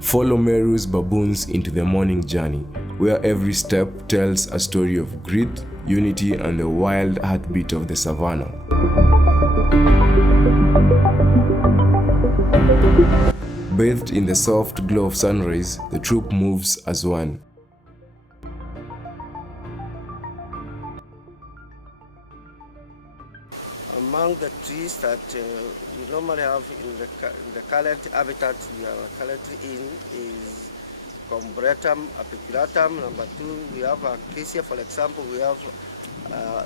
Follow Meru's baboons into the morning journey, where every step tells a story of grit, unity, and the wild heartbeat of the savannah. Bathed in the soft glow of sunrise, the troop moves as one. Among the trees that we normally have in the current habitat we are currently in is Combretum apiculatum. Number 2, we have acacia, for example, we have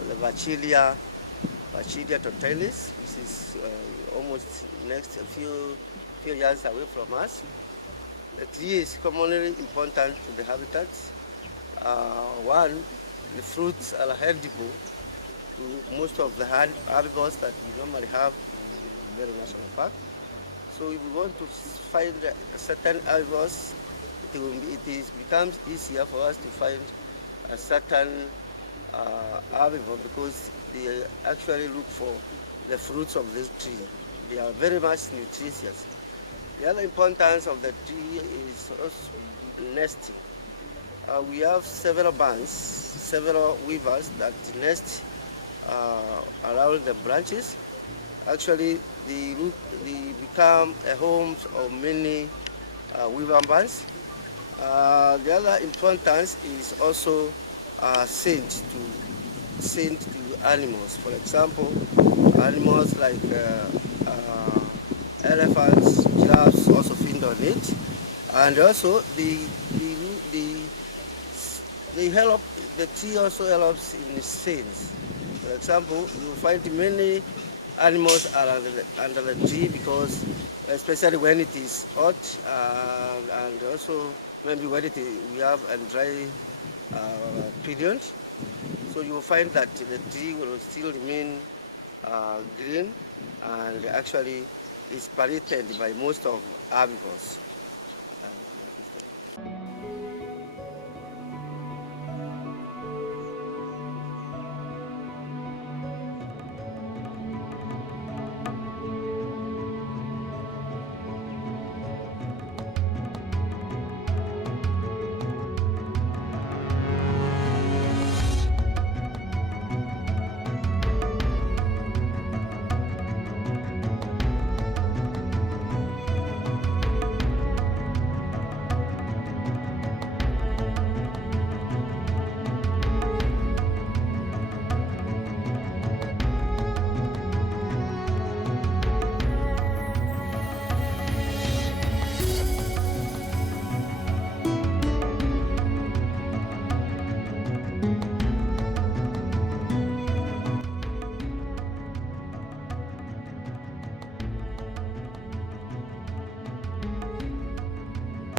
the Vachilia totalis, which is almost next few yards away from us. The tree is commonly important to the habitat. One, the fruits are edible to most of the herbivores that we normally have in Meru National Park. So if we want to find certain herbivores, it becomes easier for us to find a certain herbivore because they actually look for the fruits of this tree. They are very much nutritious. The other importance of the tree is also nesting. We have several bands, several weavers that nest around the branches. Actually, they become a home of many weaver bands. The other importance is also scent to animals. For example, animals like elephants, giraffes also feed on it, and also they help. The tree also helps in scents. For example, you will find many animals are under the tree because, especially when it is hot, and also maybe when we have a dry period. So you will find that the tree will still remain green, and actually is polluted by most of herbivores.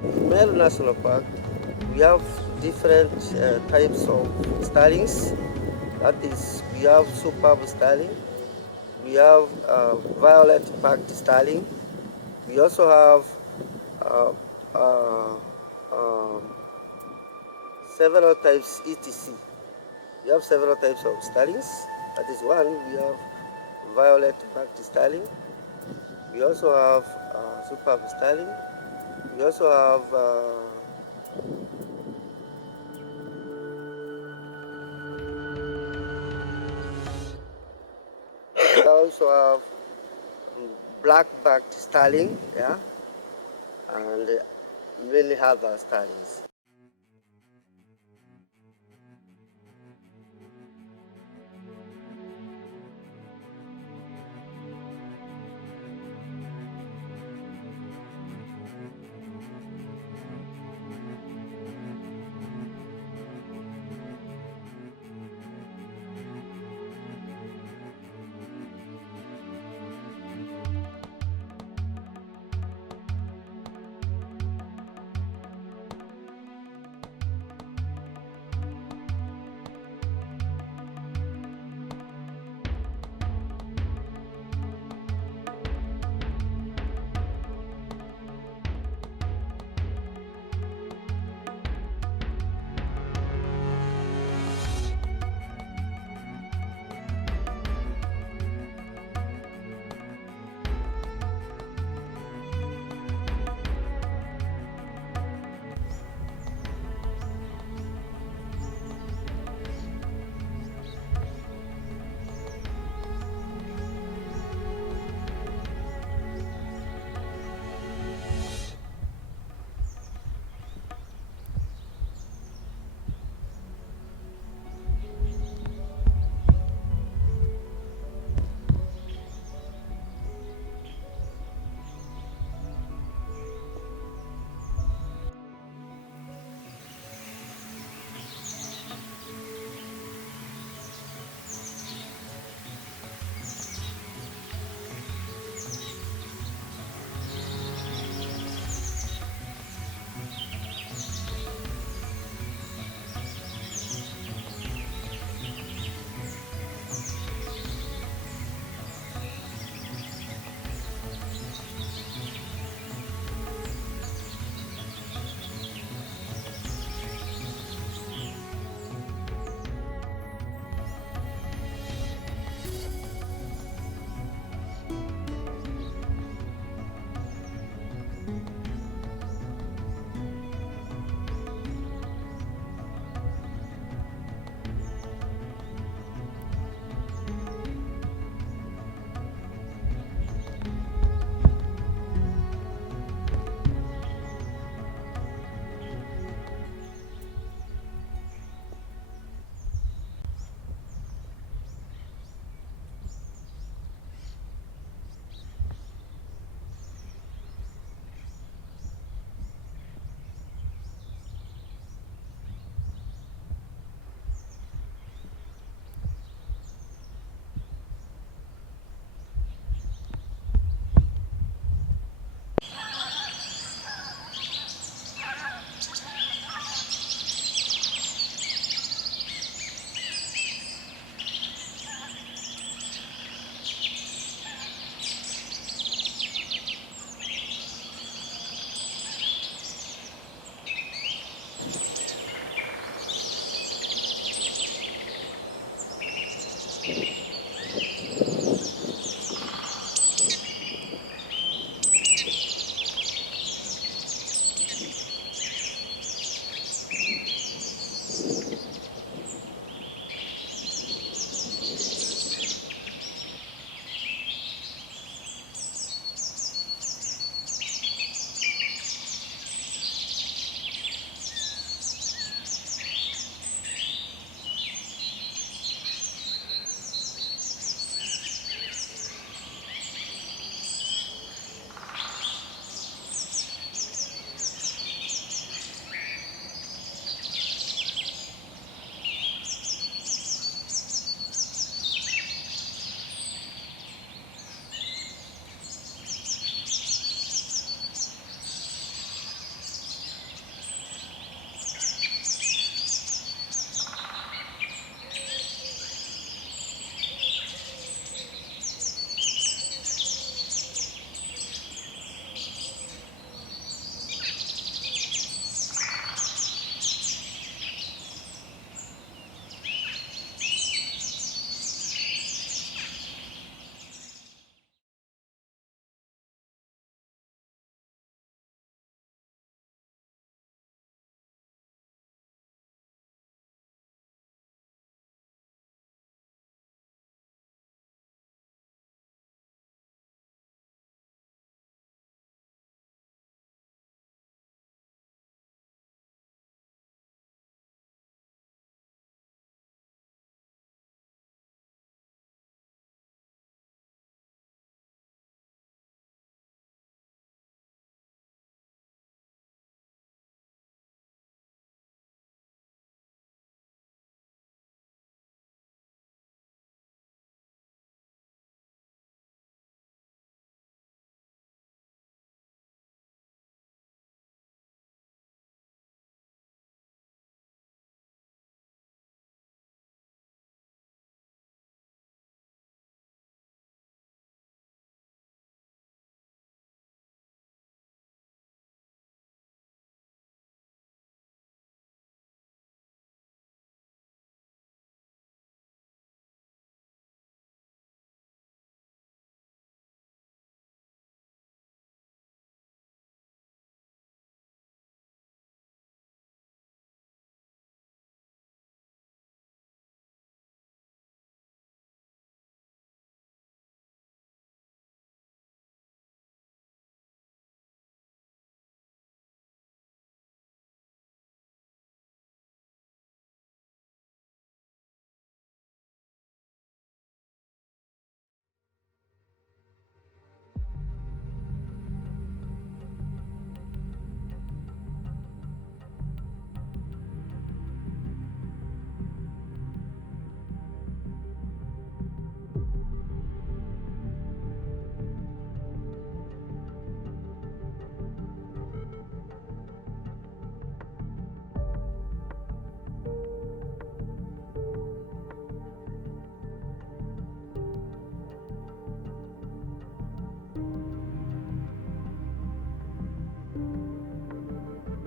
In Meru National Park, we have different types of stylings. That is, we have superb styling, we have violet backed styling, we also have several types etc. We have several types of stylings. That is one, we have violet backed styling. We also have superb styling. We also have black backed styling, yeah, and many other stylings.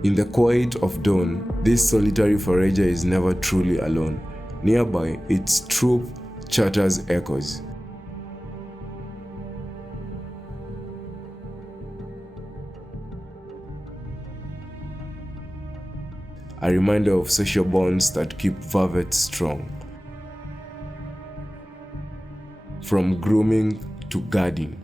In the quiet of dawn, this solitary forager is never truly alone. Nearby, its troop chatters echoes. A reminder of social bonds that keep vervet strong. From grooming to guarding.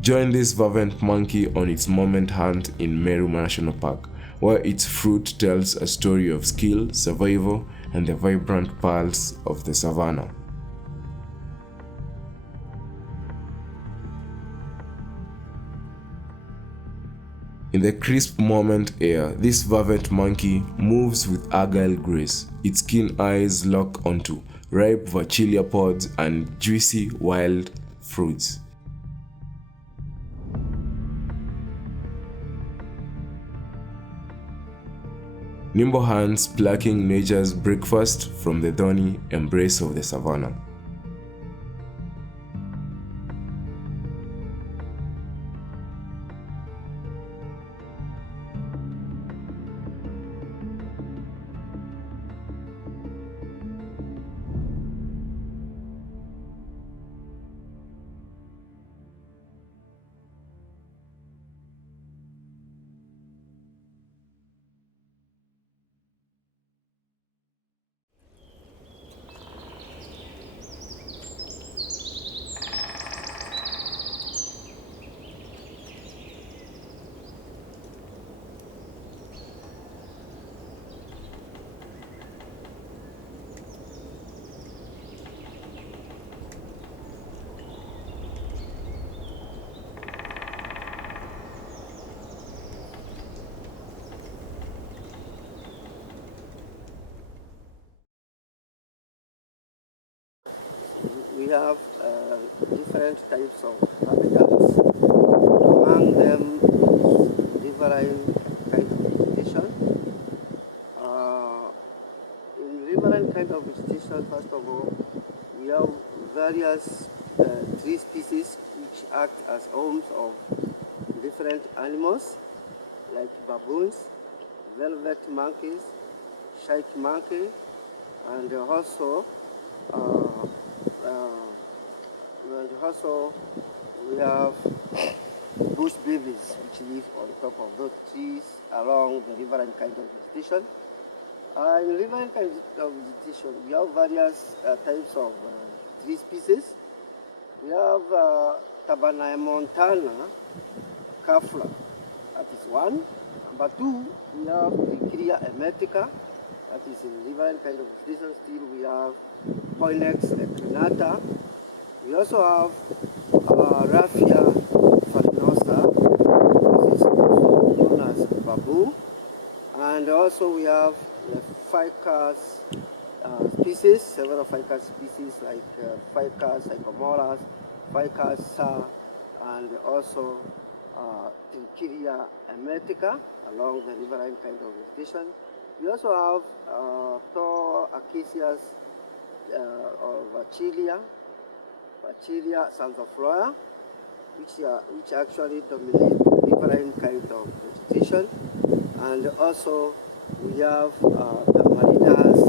Join this vervet monkey on its moment hunt in Meru National Park, where its fruit tells a story of skill, survival, and the vibrant pulse of the savannah. In the crisp moment air, this vervet monkey moves with agile grace, its keen eyes lock onto ripe vachilia pods and juicy wild fruits. Nimble hands plucking nature's breakfast from the thorny embrace of the savannah. We have different types of habitats. Among them is riverine kind of vegetation. In riverine kind of vegetation, first of all, we have various tree species which act as homes of different animals like baboons, velvet monkeys, shike monkey, and also we have bush babies which live on top of those trees along the riverine kind of vegetation. In riverine kind of vegetation, we have various types of tree species. We have Tabanai montana, Kafla, that is one. Number two, we have Trichilia emetica, that is in riverine kind of vegetation. Still, we have Poinex eclinata. We also have Raphia farinosa, which is also known as babu. And also we have the ficus species, several ficus species like ficus sycomoras, ficus and also Trichilia emetica along the riverine kind of vegetation. We also have tall acacias or Vachilia sons of Flora, which actually dominate riverine kind of vegetation. And also we have the marinas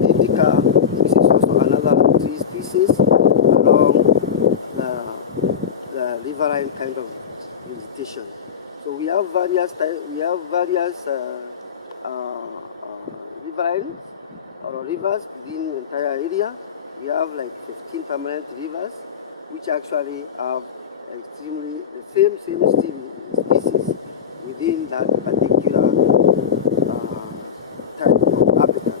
indica, which is also another tree species along the riverine kind of vegetation. So we have various riverines or rivers within the entire area. We have like 15 permanent rivers, which actually have extremely the same species within that particular type of habitat.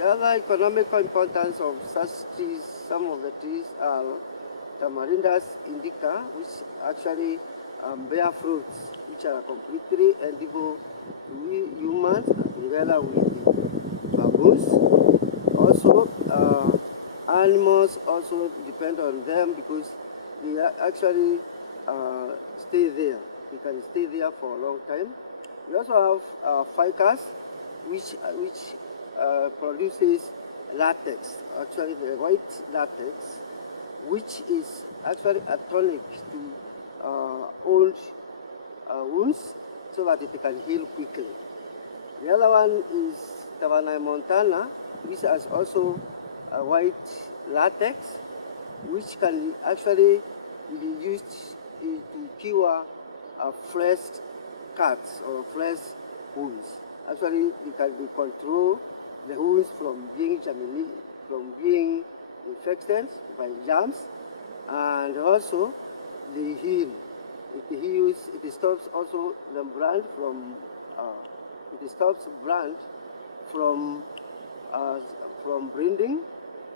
Other economical importance of such trees, some of the trees are Tamarindus indica, which actually bear fruits, which are completely edible to humans together with the baboons. Also, animals also depend on them because they actually stay there. They can stay there for a long time. We also have ficus, which produces latex, actually the white latex, which is actually a tonic to old wounds so that it can heal quickly. The other one is Tavanai montana, which has also a white latex, which can actually be used to cure fresh cuts or fresh wounds. Actually, they can control the wounds from being infected by germs, and also they heal. It heals. It stops also the brand from. It stops brand from bleeding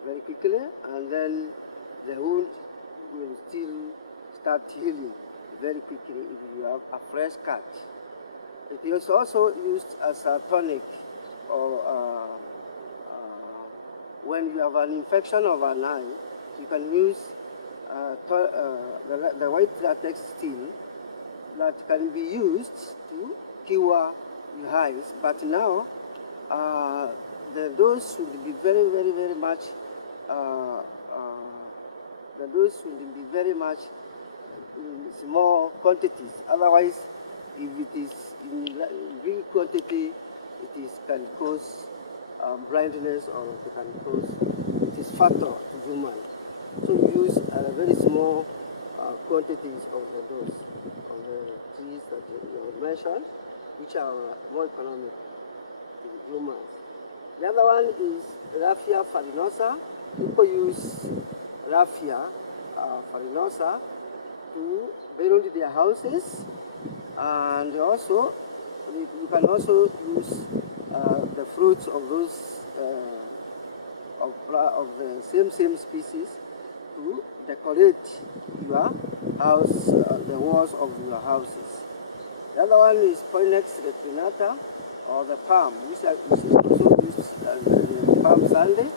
very quickly, and then the wound will still start healing very quickly if you have a fresh cut. It is also used as a tonic, or when you have an infection of an eye, you can use the white latex steel that can be used to cure your eyes. But now, the dose should be very much. The dose should be very much in small quantities. Otherwise, if it is in big quantity, can cause blindness, or it is fatal to human. So we use very small quantities of the dose of the trees that you mentioned, which are more economic to humans. The other one is Raffia farinosa. People use Raffia farinosa to build their houses, and also you can also use the fruits of those of the same species to decorate your house, the walls of your houses. The other one is Poinex reclinata, or the palm, which is also used as the palm sandy.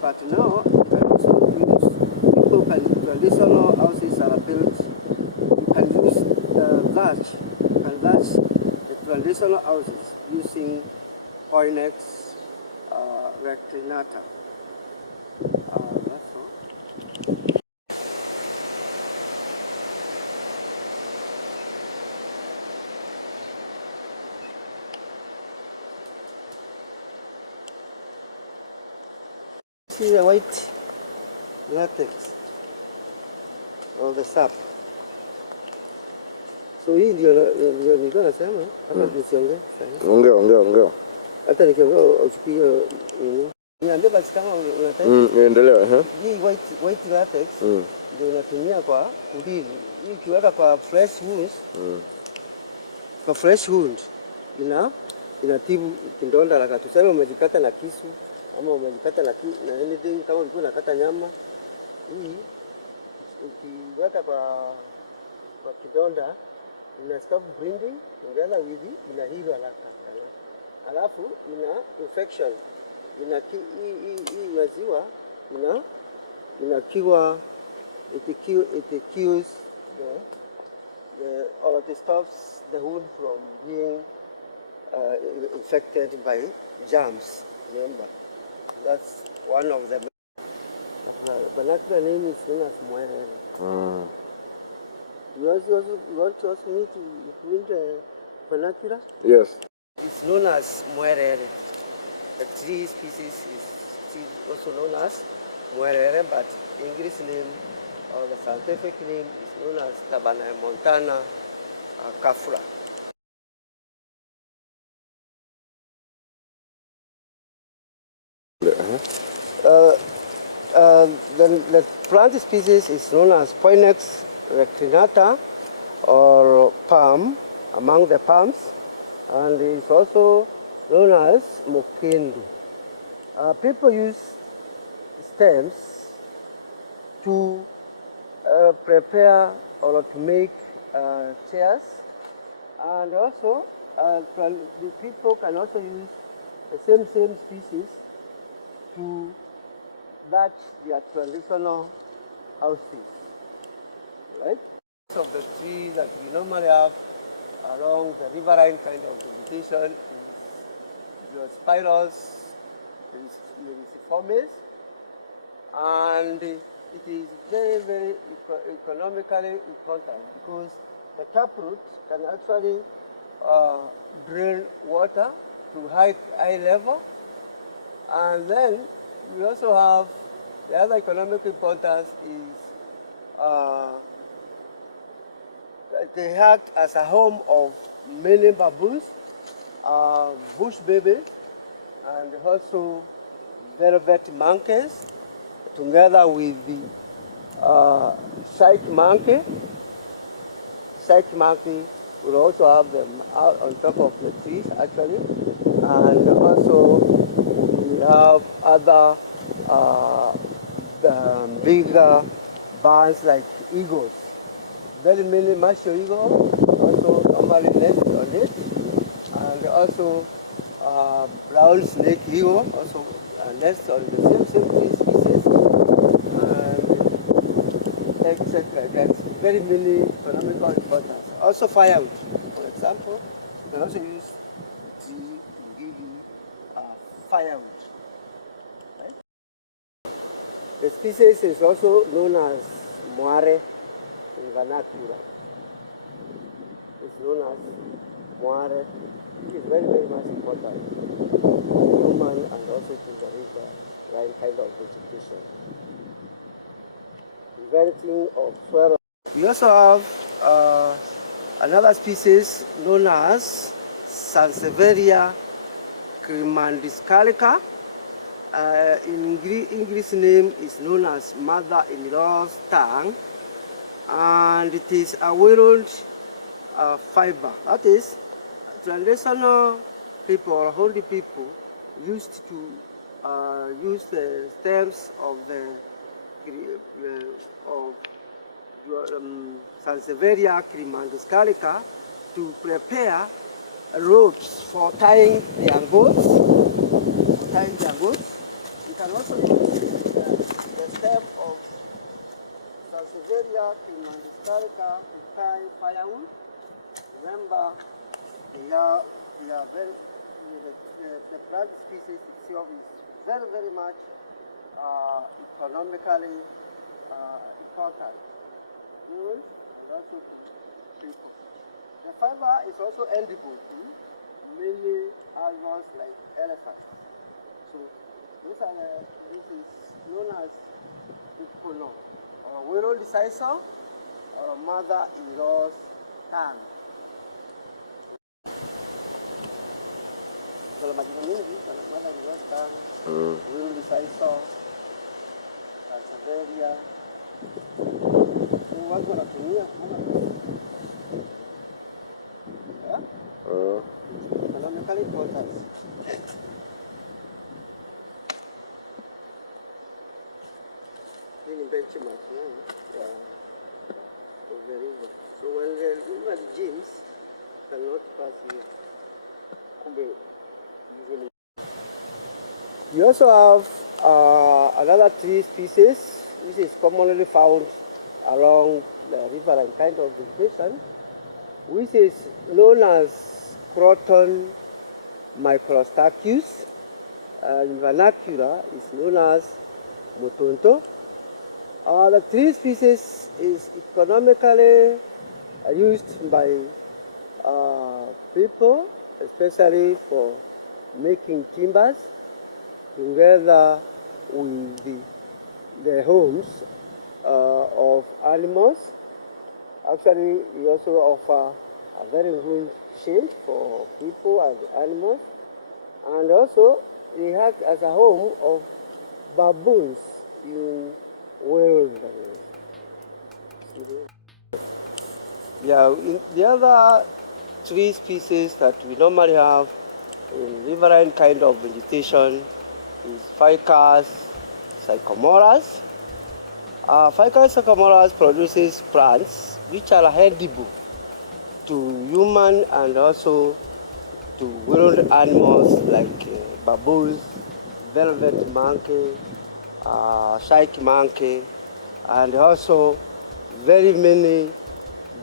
But now you can also use, traditional houses are built, you can use thatch, the traditional houses using Poinex reclinata. That's all. See the white latex or the sap. So hii ndio nilikuwa nasema hata nisiongee sasa. Ongea. Hata nikiongea usikie nini. Niambie basi kama unataka. Endelea. Hii white latex ndio unatumia kwa kudili. Hii ukiweka kwa fresh wounds. Kwa fresh wound inatibu kidonda la katu. Tuseme umejikata na kisu ama umejikata na anything, kama ulikuwa unakata nyama. Hii ukiweka kwa kidonda ina stop bleeding, together with ina heal haraka. Alafu ina infection. Hii maziwa ina cure, it kills or it stops the wound from being infected by germs. Remember, that's one of the vernacular name is known as Muere. You want to ask me to include the vernacular? Yes. It's known as Muere. The tree species is also known as Muere, but English name or the scientific name is known as Tavanai montana Kafra. The plant species is known as Poinex reclinata, or palm, among the palms, and it's also known as mokendu. People use stems to prepare or to make chairs, and also the people can also use the same species to thatch their traditional houses, right? Some of the trees that we normally have along the riverine kind of vegetation is the spirals, leuciformes, and it is very economically important because the taproot can actually drain water to high level, and then we also have the other economic importance is they act as a home of many baboons, bush babies, and also velvet monkeys, together with the shike monkey. Shike monkey will also have them out on top of the trees actually, and also we have other bigger birds like eagles. Very many mature eagles also normally nest on it, and also brown snake eagle also nest on the same tree species, and etc. That's very many economical importance. Also firewood, for example, you can also use tree to give you firewood. Right? The species is also known as moire in vernacular. It's known as moire. It is very much important to human and also to the river, right kind of vegetation. Preventing of swallow. We also have another species known as Sansevieria cremandiscalica. In English name is known as mother-in-law's tongue, and it is a whirled fiber. That is, traditional people or holy people used to use the stems of the Sansevieria cremandiscalica to prepare ropes for tying their goats. You can also use the stem of Sansevieria cremandiscalica to tie firewood. Remember, they are very, the plant species itself is very much economically important. And also people. The fiber is also edible to many animals like elephants. So this is known as piccolo, or whirled sisal, or mother-in-law's tongue. Kalau macam ini, mother-in-law's tongue, whirled sisal, Sansevieria. Watu wanatumia economically important. Ini benchmark of the river. So when the river James cannot pass here, usually. We also have another tree species which is commonly found along the riverine kind of vegetation, which is known as Croton microstachys. In vernacular, is known as mutonto. The tree species is economically used by people, especially for making timbers, together with the homes of animals. Actually, we also offer a very good shade for people and animals, and also they act as a home of baboons in wilderness. Yeah, the other tree species that we normally have in riverine kind of vegetation is ficus sycomoras. Ficus sycomoras produces plants which are edible to human and also to wild animals like baboons, velvet monkey, shark monkey, and also very many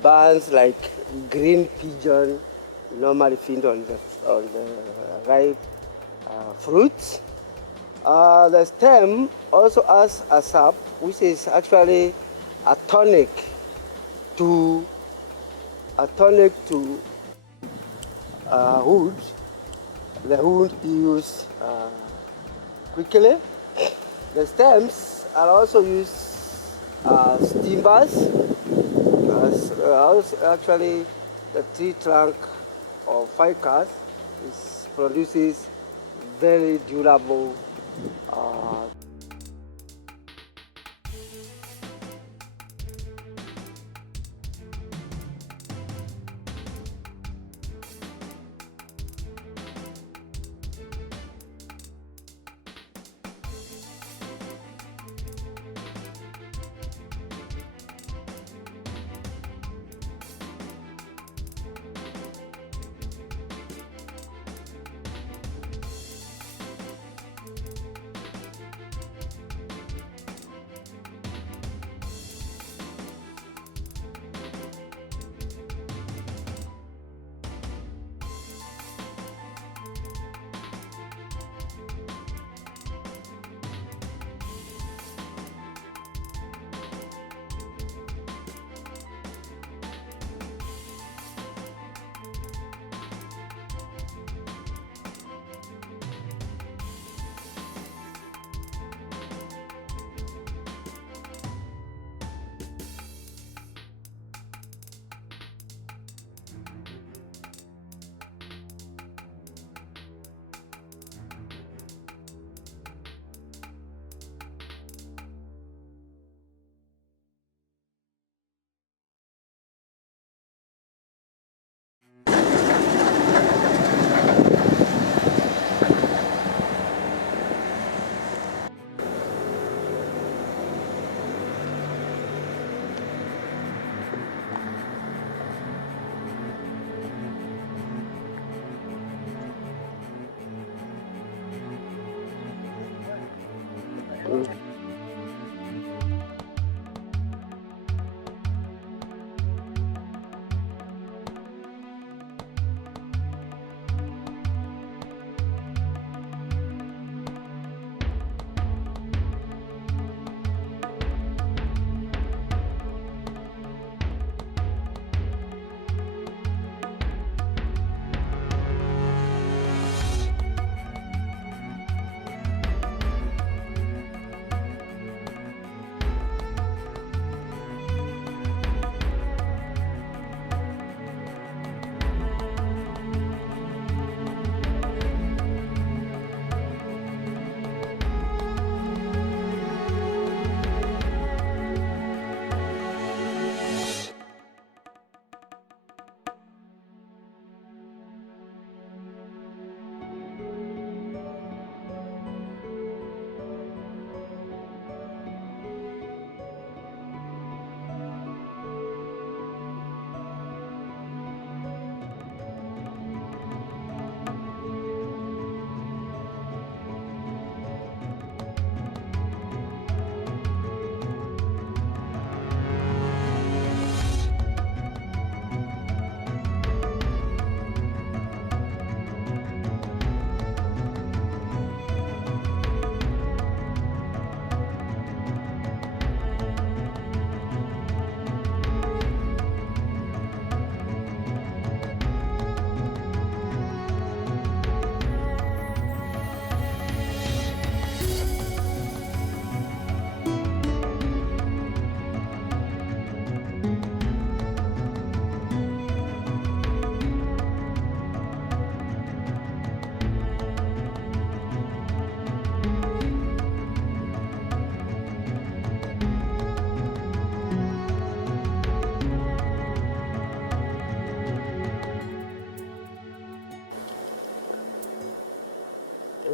birds like green pigeon normally feed on the ripe fruits. The stem also has a sap, which is actually a tonic to wood. The wood used quickly. The stems are also used as timbers, as actually the tree trunk of ficus produces very durable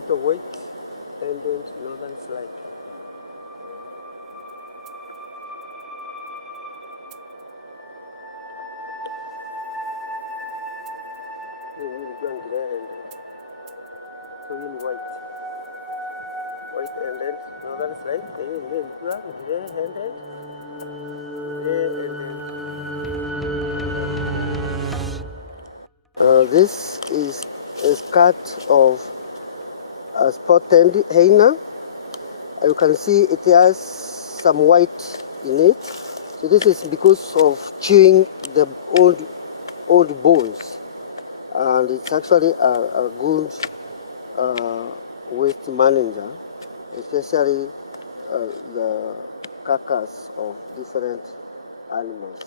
to wait and then northern slide. This is a skirt of a spotted hyena. You can see it has some white in it. So this is because of chewing the old bones, and it's actually a good waste manager, especially the carcass of different animals.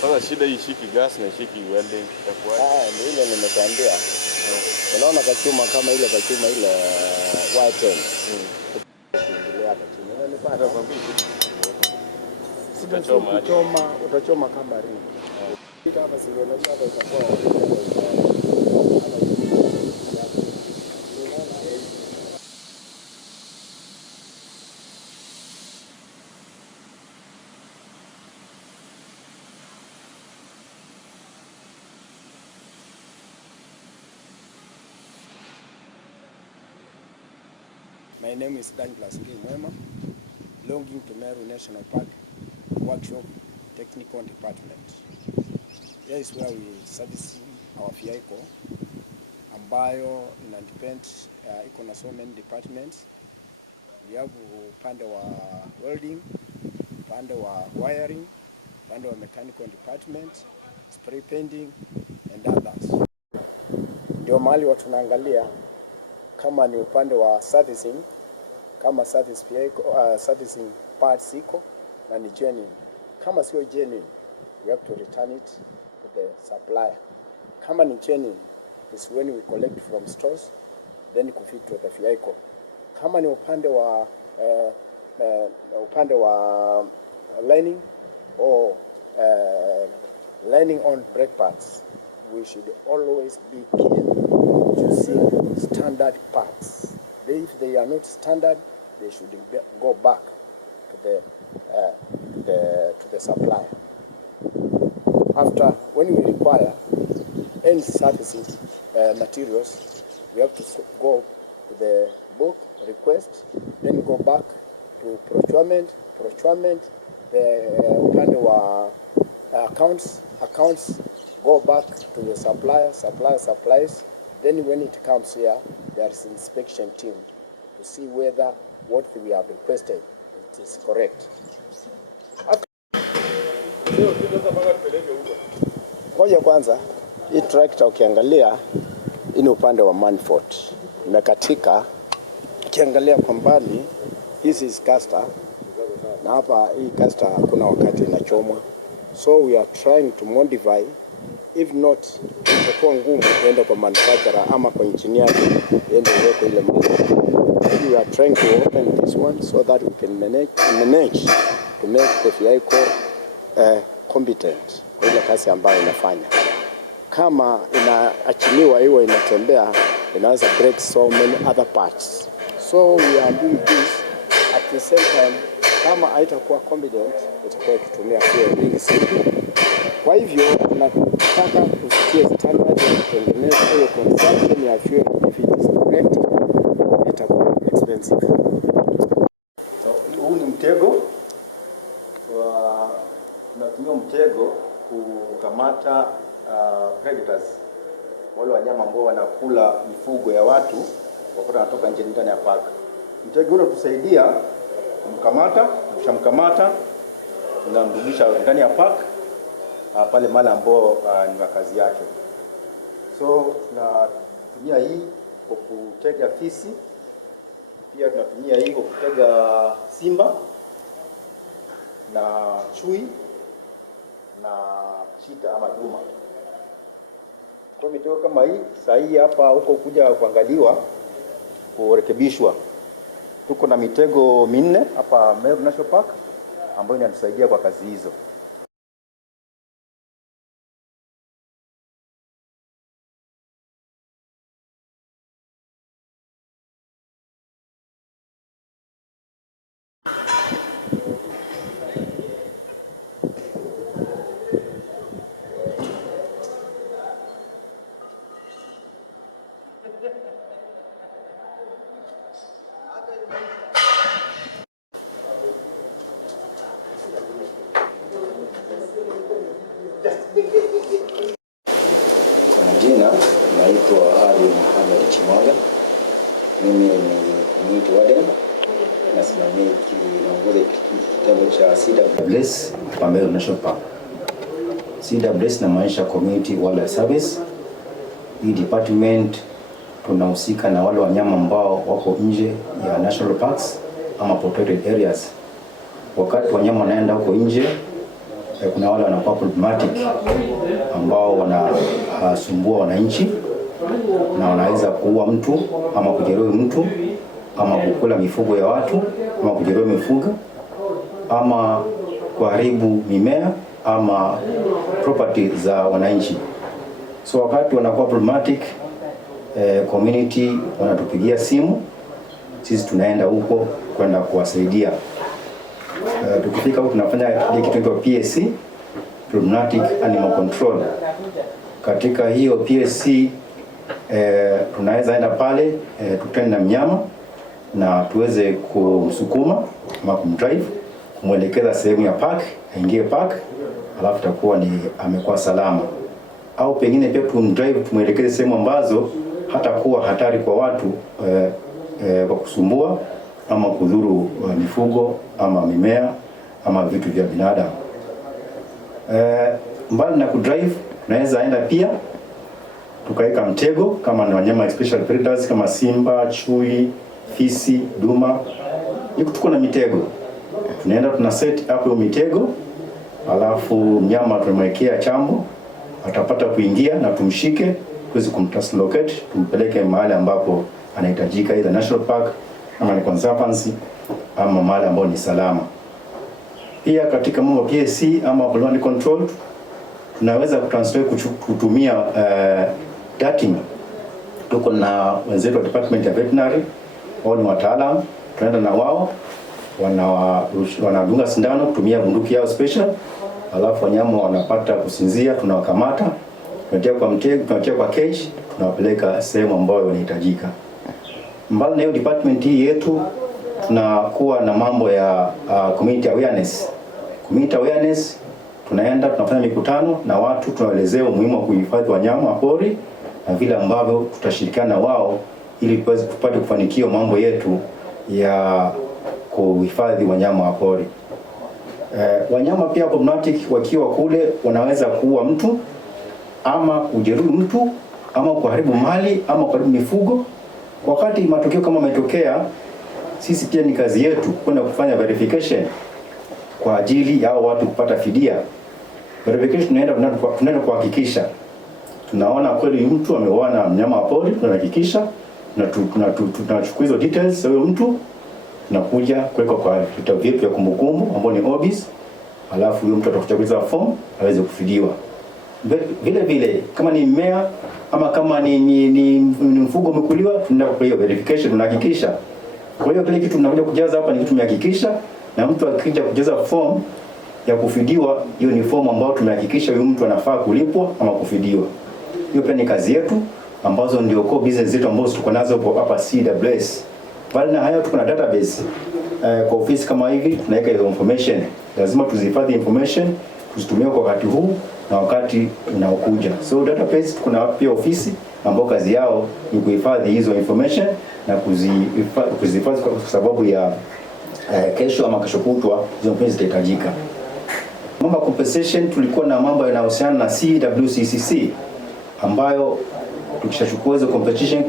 Sasa shida hii shiki gas na shiki welding itakuwa. Ndio ile nimekuambia. Unaona kachuma kama ile kachuma ile white. Kuingilia kachuma. Unanipata kwa vipi? Utachoma kama ring. Kama singena hapa itakuwa My name is Douglas Mwema, belonging to Meru National Park, workshop technical department. Here is where we service our vehicle, ambayo ina depend iko na so many departments. We have upande wa welding, upande wa wiring, upande wa mechanical department, spray painting and others. Ndio mahali watu naangalia kama ni upande wa servicing, kama service vehicle, servicing parts iko na ni genuine. Kama sio genuine, we have to return it to the supplier. Kama ni genuine, is when we collect from stores, then kufit to the vehicle. Kama ni upande wa lining or lining on brake pads, we should always be keen using standard parts. If they are not standard, they should go back to the supplier. After, when we require any servicing materials, we have to go to the book request, then go back to procurement, the accounts go back to the supplier supplies. Then when it comes here, there is inspection team to see whether what we have requested it is correct. Ngoja kwanza, hii tractor ukiangalia ini upande wa manifold imekatika. Ukiangalia kwa mbali, this is caster na hapa hii castor hakuna wakati inachomwa, so we are trying to modify, if not itakuwa ngumu kuenda kwa manufacturer ama kwa engineer ende weke ile mali. We are trying to open this one so that we can manage to make the vehicle competent kwa ile kazi ambayo inafanya. Kama inaachiliwa iwe inatembea, inaweza break so many other parts. So we are doing this at the same time. Kama haitakuwa competent, itakuwa kutumia fuel nyingi sana. Kwa hivyo tunataka kufikia standard ya kutengeneza hiyo consumption ya fuel. If it is correct, itakuwa expensive. So, huu ni mtego. Tunatumia mtego kukamata predators, wale wanyama ambao wanakula mifugo ya watu wakati wanatoka nje ndani ya park. Mtego ule tusaidia kumkamata, ukishamkamata unamrudisha ndani ya park pale mahali ambao ni makazi yake. So tunatumia hii kwa kutega fisi, pia tunatumia hii kwa kutega simba na chui na chita ama duma. Kwa mitego kama hii saa hii hapa huko kuja kuangaliwa kurekebishwa. Tuko na mitego 4 hapa Meru National Park ambayo inatusaidia kwa kazi hizo. Jina naitwa mimi ni community warden, nasimamia kitengo cha CWS kwa Mega National Park. CWS inamaanisha Community Wildlife Service. Hii department tunahusika na wale wanyama ambao wako nje ya national parks ama protected areas. Wakati wanyama wanaenda huko nje, kuna wale wanakuwa problematic ambao wanasumbua wananchi na wanaweza kuua mtu ama kujeruhi mtu ama kukula mifugo ya watu ama kujeruhi mifugo ama kuharibu mimea ama property za wananchi. So wakati wanakuwa problematic, community wanatupigia simu, sisi tunaenda huko kwenda kuwasaidia. Tukifika huko tunafanya ile kitu inaitwa PSC, problematic animal control. Katika hiyo PSC tunaweza enda pale tukutane na mnyama na tuweze kumsukuma ama kumdrive, kumwelekeza sehemu ya park, aingie park, alafu takuwa ni amekuwa salama. Au pengine pia tumdrive tumwelekeze sehemu ambazo hata kuwa hatari kwa watu kwa kusumbua ama kudhuru mifugo ama mimea ama vitu vya binadamu. Mbali na kudrive, tunaweza enda pia tukaweka mtego kama ni wanyama special predators kama simba, chui, fisi, duma. Tuko na mitego. Tunaenda tuna set up hiyo mitego, alafu mnyama tunamwekea chambo, atapata kuingia na tumshike, tuweze kumtranslocate, tumpeleke mahali ambapo anahitajika, either national park ama ni conservancy ama mahali ambapo ni salama. Pia katika mambo PSC ama pollution control tunaweza kutumia darting. Tuko na wenzetu wa department ya veterinary, wao ni wataalamu, tunaenda na wao, wanadunga sindano kutumia bunduki yao special, alafu wanyama wanapata kusinzia, tunawakamata, tunatia kwa mtego, tunatia kwa cage, tunawapeleka sehemu ambayo wanahitajika. Mbali na hiyo department hii yetu tunakuwa na mambo ya community awareness. Community awareness tunaenda tunafanya mikutano na watu, tunaelezea umuhimu wa kuhifadhi wanyama pori na vile ambavyo tutashirikiana wao ili tupate kufanikiwa mambo yetu ya kuhifadhi wanyama wa pori. Wanyama pia problematic wakiwa kule wanaweza kuua mtu ama kujeruhi mtu ama kuharibu mali ama kuharibu mifugo. Wakati matukio kama yametokea, sisi pia ni kazi yetu kwenda kufanya verification, kwa ajili ya watu kupata fidia. Verification tunaenda kuhakikisha tunaona kweli mtu ameoana mnyama wa pori, tunahakikisha tunachukua hizo details za huyo mtu, tunakuja kuweka kwa vitabu vyetu vya kumbukumbu ambao ni OBIS, alafu huyo mtu atakuchaguliza form aweze kufidiwa. Vile vile kama ni mmea ama kama ni mfugo umekuliwa, tunaenda kwa hiyo verification, tunahakikisha. Kwa hiyo kile kitu tunakuja kujaza hapa ni kitu tumehakikisha, na mtu akija kujaza form ya kufidiwa, hiyo ni form ambayo tumehakikisha huyo mtu anafaa kulipwa ama kufidiwa. Hiyo pia ni kazi yetu ambazo ndio core business zetu ambazo tuko nazo hapa CWS. Bali na hayo tuko na database. Kwa ofisi kama hivi tunaweka hiyo information. Lazima tuzihifadhi information, tuzitumie kwa wakati huu na wakati unaokuja. So database kuna pia ofisi ambao kazi yao ni kuhifadhi hizo information na kuzihifadhi kwa sababu ya kesho ama kesho kutwa hizo information zitahitajika. Mambo ya compensation, tulikuwa na mambo yanayohusiana na CWCCC ambayo tukishachukua hizo compensation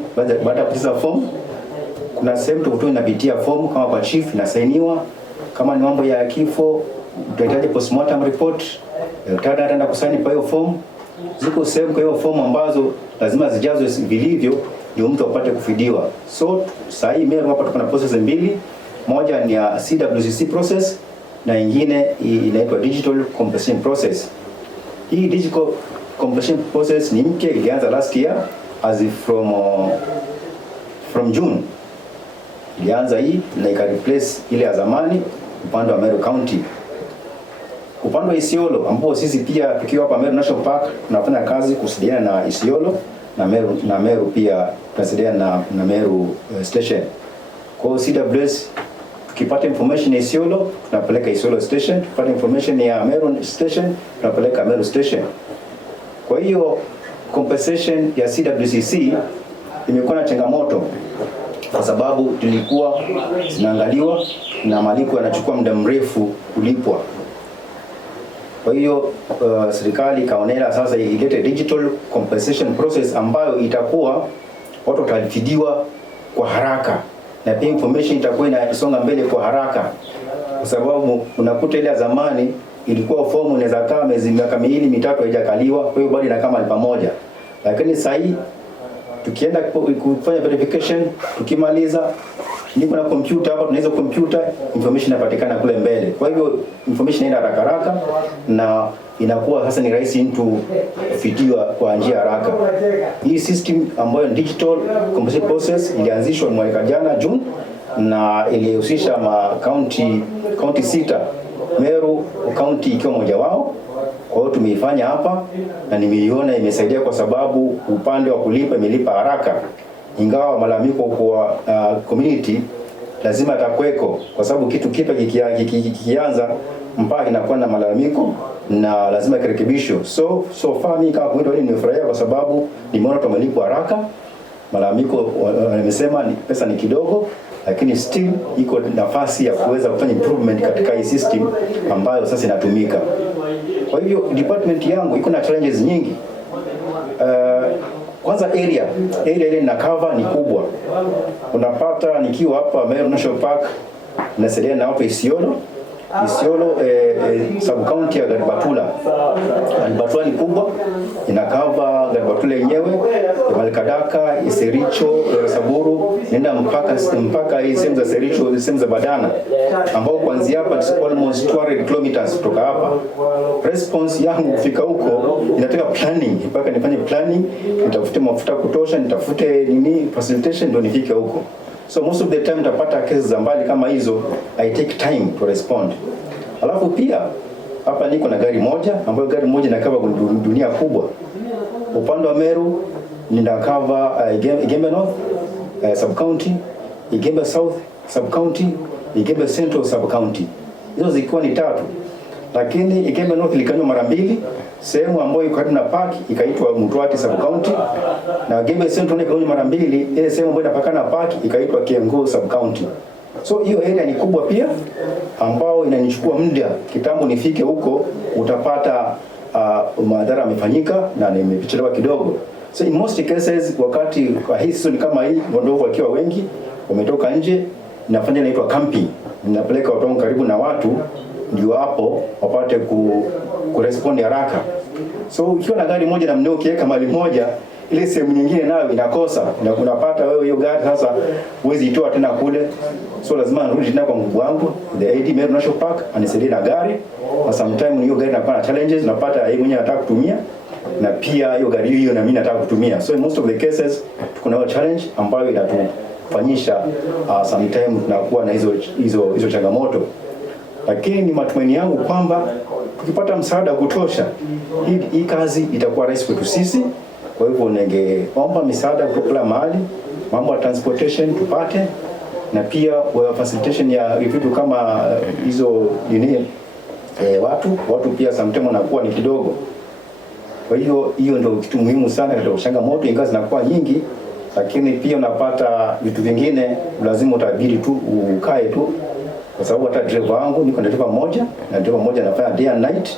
baada ya kujaza form, kuna sehemu tukutoa inapitia form kama kwa chief inasainiwa. Kama ni mambo ya kifo tutahitaji postmortem report, daktari ataenda kusaini kwa hiyo form. Ziko sehemu kwa hiyo form ambazo lazima zijazwe vilivyo ndio mtu apate kufidiwa. So sasa hii Meru hapa tuko na process mbili, moja ni ya CWCC process na nyingine inaitwa digital compensation process. Hii digital compensation process ni mpya, ilianza last year as from June. Ilianza hii na ika-replace ile ya zamani upande wa Meru County. Upande wa Isiolo ambao sisi pia tukiwa hapa Meru National Park tunafanya kazi kusaidiana na Isiolo na Meru pia tunasaidiana na Meru station. Kwa hiyo CWS tukipata information ya Isiolo tunapeleka Isiolo station, tukipata information ya Meru station tunapeleka Meru station. Kwa hiyo compensation ya CWCC imekuwa na changamoto kwa sababu tulikuwa zinaangaliwa na malipo yanachukua muda mrefu kulipwa. Kwa hiyo serikali kaonela sasa ilete digital compensation process ambayo itakuwa watu watafidiwa kwa haraka na pia information itakuwa inasonga mbele kwa haraka, kwa sababu unakuta ile ya zamani ilikuwa fomu inaweza kaa miaka miwili mitatu haijakaliwa, kwa hiyo bado inakaa mahali pamoja. Lakini sasa hii tukienda kufanya verification, tukimaliza niko na computer hapa, tunaweza computer information inapatikana kule mbele. Kwa hivyo information inaenda haraka na inakuwa sasa ni rahisi mtu kufidiwa kwa njia haraka. Hii system ambayo digital compensation process ilianzishwa mwaka jana June na ilihusisha county sita, Meru County ikiwa moja wao. Kwa hiyo tumeifanya hapa na nimeiona imesaidia kwa sababu upande wa kulipa imelipa haraka. Ingawa malalamiko kwa community lazima atakweko, kwa sababu kitu kipya kikianza mpaka inakuwa na malalamiko na lazima kirekebisho. So far mimi kama community nimefurahia kwa sababu nimeona tumelipa haraka. Malalamiko wamesema pesa ni kidogo, lakini still iko nafasi ya kuweza kufanya improvement katika hii system ambayo sasa inatumika. Kwa hivyo department yangu iko na challenges nyingi. Kwanza area ile na cover ni kubwa. Unapata nikiwa hapa Meru National Park nasaidia na hapo Isiolo sub county ya Garbatula. Garbatula ni kubwa, ina cover Garbatula yenyewe, Malkadaka, Isericho, Saburu, nenda mpaka hii sehemu za Sericho, sehemu za Badana, ambao kuanzia hapa almost 200 kilometers kutoka hapa. Response yangu kufika huko inataka planning, mpaka nifanye planning, nitafute mafuta kutosha, nitafute facilitation ndio nifike huko. So most of the time utapata cases za mbali kama hizo, I take time to respond. Alafu pia hapa niko na gari moja ambayo gari moja inakava dunia kubwa. Upande wa Meru nina cover Igembe North sub county, Igembe South sub county, Igembe Central sub county. Hizo zikiwa ni 3. Lakini Igembe North ilikanywa mara 2, sehemu ambayo iko karibu na park ikaitwa Mtwati sub county, na Igembe Central ikanywa mara 2, ile sehemu ambayo inapakana na park ikaitwa Kiengo sub county. So hiyo area ni kubwa pia ambao inanichukua muda kitambo nifike huko, utapata madhara yamefanyika na nimechelewa kidogo. So in most cases wakati kwa hii season kama hii ndovu wakiwa wengi wametoka nje, nafanya inaitwa camping. Ninapeleka watu karibu na watu ndio hapo wapate kurespond haraka. So ukiwa na gari moja na mneo ukiweka mali moja, ile sehemu nyingine nayo inakosa, na unapata wewe hiyo gari sasa huwezi itoa tena kule. So lazima nirudi tena kwa nguvu wangu the AD Meru National Park anisaidie na gari, na sometimes hiyo gari inakuwa na challenges, napata yeye mwenyewe anataka kutumia na pia hiyo gari hiyo na mimi nataka kutumia. So in most of the cases tuko na challenge ambayo inatufanyisha sometimes tunakuwa na hizo changamoto, lakini ni matumaini yangu kwamba tukipata msaada wa kutosha hii kazi itakuwa rahisi kwetu sisi. Kwa hivyo ningeomba misaada kutoka mahali, mambo ya transportation tupate, na pia facilitation ya vitu kama hizo watu pia sometimes wanakuwa ni kidogo. Kwa hiyo ndio kitu muhimu sana katika changamoto, ingawa zinakuwa nyingi, lakini pia unapata vitu vingine lazima utabiri tu ukae tu, kwa sababu hata driver wangu niko na driver mmoja, na driver mmoja anafanya day and night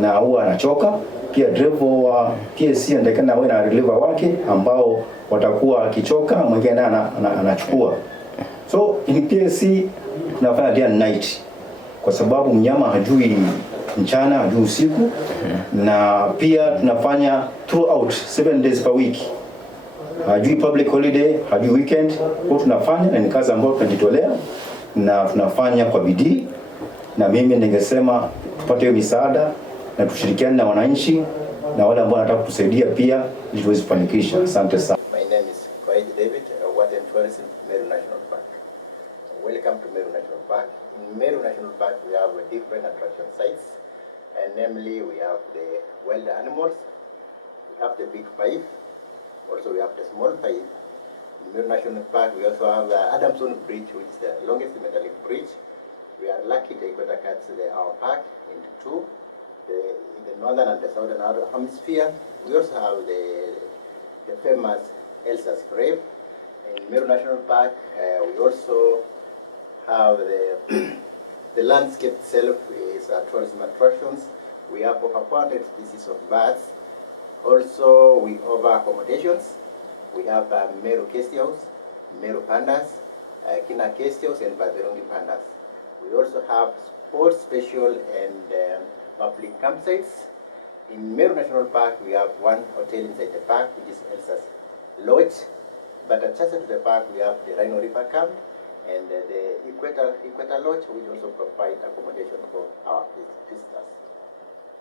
na huwa anachoka. Pia driver wa PSC anataka awe na reliever wake ambao watakuwa akichoka, mwingine anachukua. So in PSC tunafanya day and night kwa sababu mnyama hajui mchana, hajui usiku, na pia tunafanya throughout 7 days per week. Hajui public holiday, hajui weekend. Kwa tunafanya, na ni kazi ambayo tunajitolea na tunafanya kwa bidii, na mimi ningesema tupate hiyo misaada na tushirikiane na wananchi na wale ambao wanataka kutusaidia pia ili tuweze kufanikisha. Asante sana. My name is David, Water and Tourism, Meru National Park. Welcome to Meru National Park. In Meru National Park we have different attraction sites, and namely we have the wild animals, we have the big five, also we have the small five. In Meru National Park we also have the Adamson Bridge, which is the longest metallic bridge. We are lucky to cuts our park into two, in the northern and the southern hemisphere. We also have the famous Elsa's grave. In Meru National Park we also have the landscape itself is tourism attractions. We have over 400 species of birds. Also we offer accommodations. We have Meru guest house, Meru pandas, Kina guest house, and Riverine pandas. We also have sports special and public campsites. In Meru National Park we have one hotel inside the park, which is Elsa's Lodge. But adjacent to the park we have the Rhino River Camp and the Equator Lodge, which also provide accommodation for our visitors.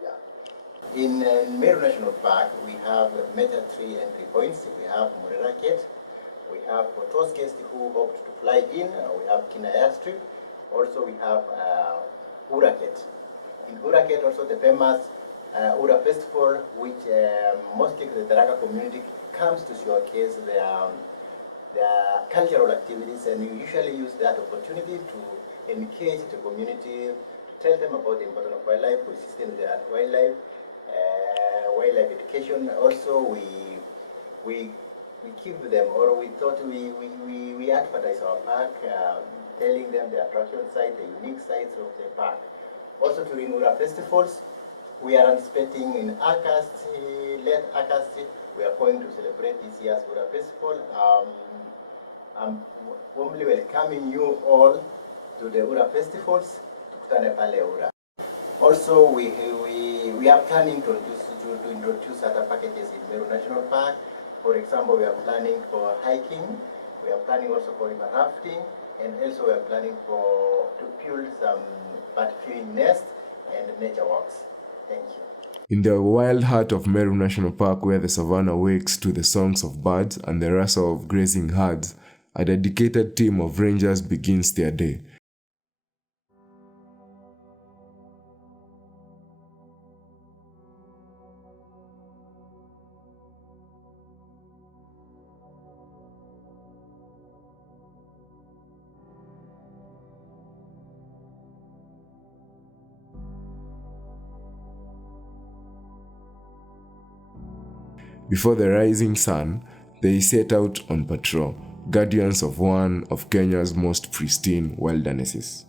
Yeah. In Meru National Park we have major 3 entry points. We have Mureraket, we have for those guests who opt to fly in, we have Kina airstrip. Also we have Uraket. In Uraket also the famous Ura festival, which mostly the Tharaka community comes to showcase their cultural activities, and we usually use that opportunity to engage the community, tell them about the importance of wildlife, consistent with wildlife, wildlife education. Also we give them, or we thought we advertise our park, telling them the attraction site, the unique sites of the park. Also during Ura festivals, we are anticipating in August, late August, we are going to celebrate this year's Ura festival. I'm warmly welcoming you all to the Ura festivals, tukutane pale Ura. Also, we are planning to introduce other packages in Meru National Park. For example, we are planning for hiking, we are planning also for river rafting, and also we are planning to build some bird viewing nests and nature walks. Thank you. In the wild heart of Meru National Park, where the savannah wakes to the songs of birds and the rustle of grazing herds, a dedicated team of rangers begins their day. Before the rising sun, they set out on patrol, guardians of one of Kenya's most pristine wildernesses.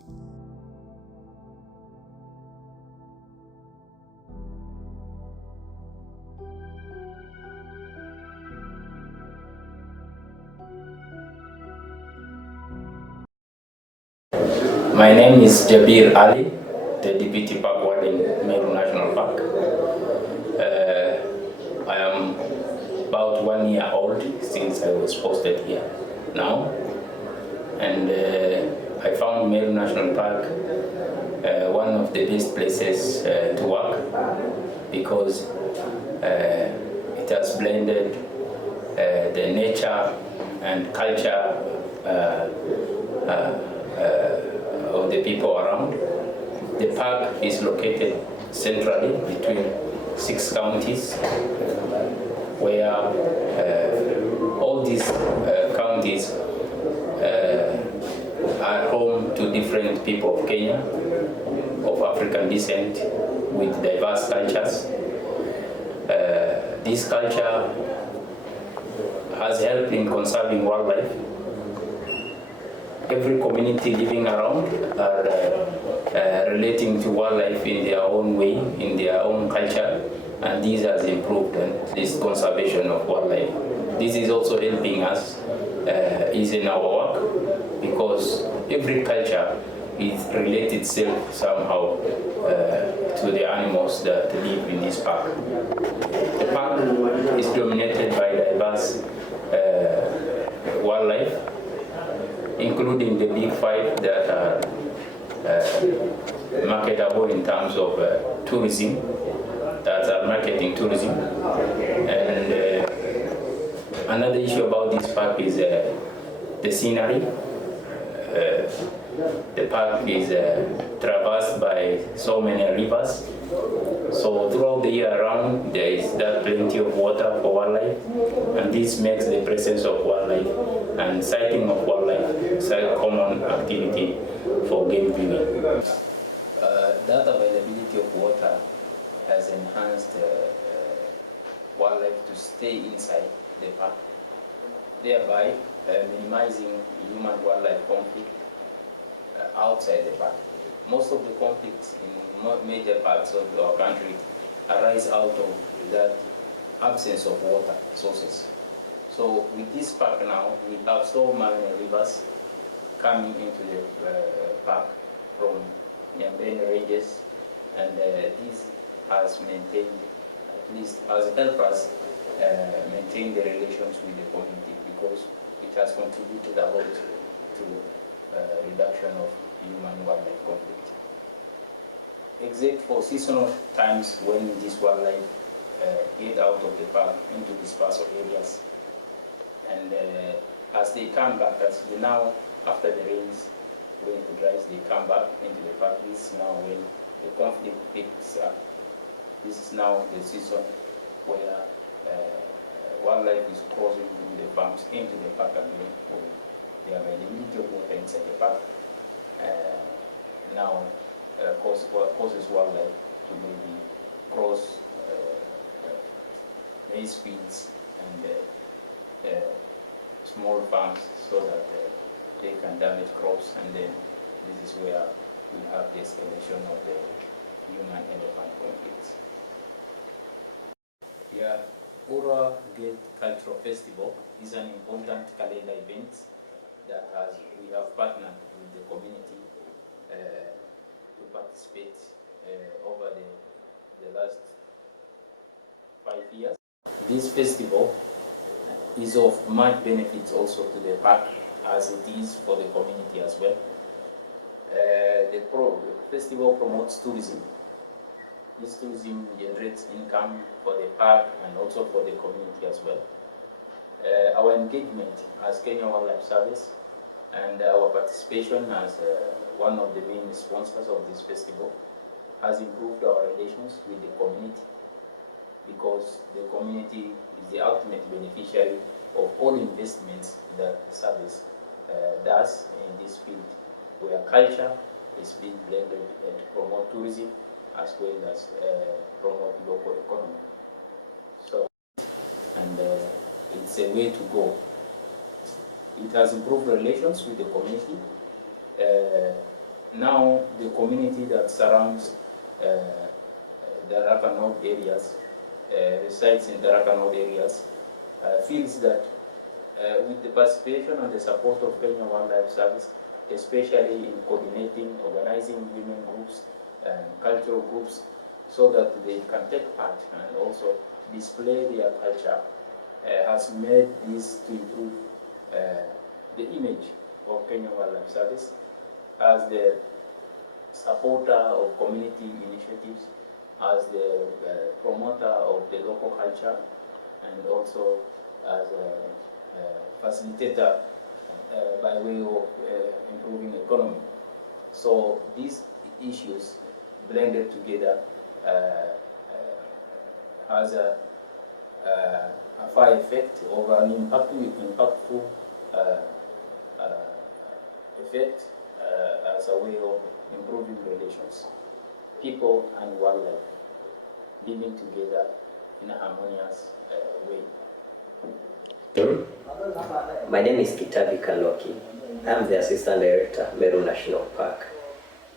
My name is Jabir Ali. the Deputy Park Warden, Meru National Park. I am about 1 year old since I was posted here now, and I found Meru National Park one of the best places to work because it has blended the nature and culture of the people around. The park is located centrally between 6 counties, where all these counties are home to different people of Kenya, of African descent, with diverse cultures. This culture has helped in conserving wildlife. Every community living around are relating to wildlife in their own way, in their own culture, and this has improved this conservation of wildlife. This is also helping us in our work, because every culture is related itself somehow to the animals that live in this park. The park is dominated by diverse wildlife, including the big 5 that are marketable in terms of tourism, that are marketing tourism. And another issue about this park is the scenery. The park is traversed by so many rivers. So throughout the year round, there is that plenty of water for wildlife, and this makes the presence of wildlife and sighting of wildlife a common activity for game viewing. That availability of water has enhanced wildlife to stay inside the park, thereby minimizing human-wildlife conflict outside the park. Most of the conflicts in major parts of our country arise out of that absence of water sources. So with this park now, we have so many rivers coming into the park from Nyambene ranges, and this has maintained, at least has helped us maintain the relations with the community, because it has contributed a lot to reduction of human-wildlife conflict. Except for seasonal times when this wildlife get out of the park into dispersal areas, and as they come back, as they now after the rains, when it dries, they come back into the park. This is now when the conflict picks up. This is now the season where wildlife is crossing through the farms into the park again. When the availability of water inside the park now causes wildlife to maybe cross maize fields and small farms, so that they can damage crops, and then this is where we have the escalation of the human-elephant conflicts. Yeah, Ura Gate Cultural Festival is an important calendar event that we have partnered with the community to participate over the last 5 years. This festival is of much benefit also to the park, as it is for the community as well. The festival promotes tourism. This tourism generates income for the park and also for the community as well. Our engagement as Kenya Wildlife Service and our participation as one of the main sponsors of this festival has improved our relations with the community, because the community is the ultimate beneficiary of all investments that the service does in this field, where culture is being blended and to promote tourism as well as promote local economy. So, and it's a way to go. It has improved relations with the community. Now the community that surrounds the Tharaka North areas, resides in the Tharaka North areas, feels that with the participation and the support of Kenya Wildlife Service, especially in coordinating, organizing women groups cultural groups so that they can take part and also display their culture has made this to improve the image of Kenya Wildlife Service as the supporter of community initiatives, as the promoter of the local culture, and also as a facilitator by way of improving economy. So these issues blended together has a far effect over an impactful effect as a way of improving relations, people and wildlife living together in a harmonious way. My name is Kitabi Kaloki. I'm the Assistant Director, Meru National Park.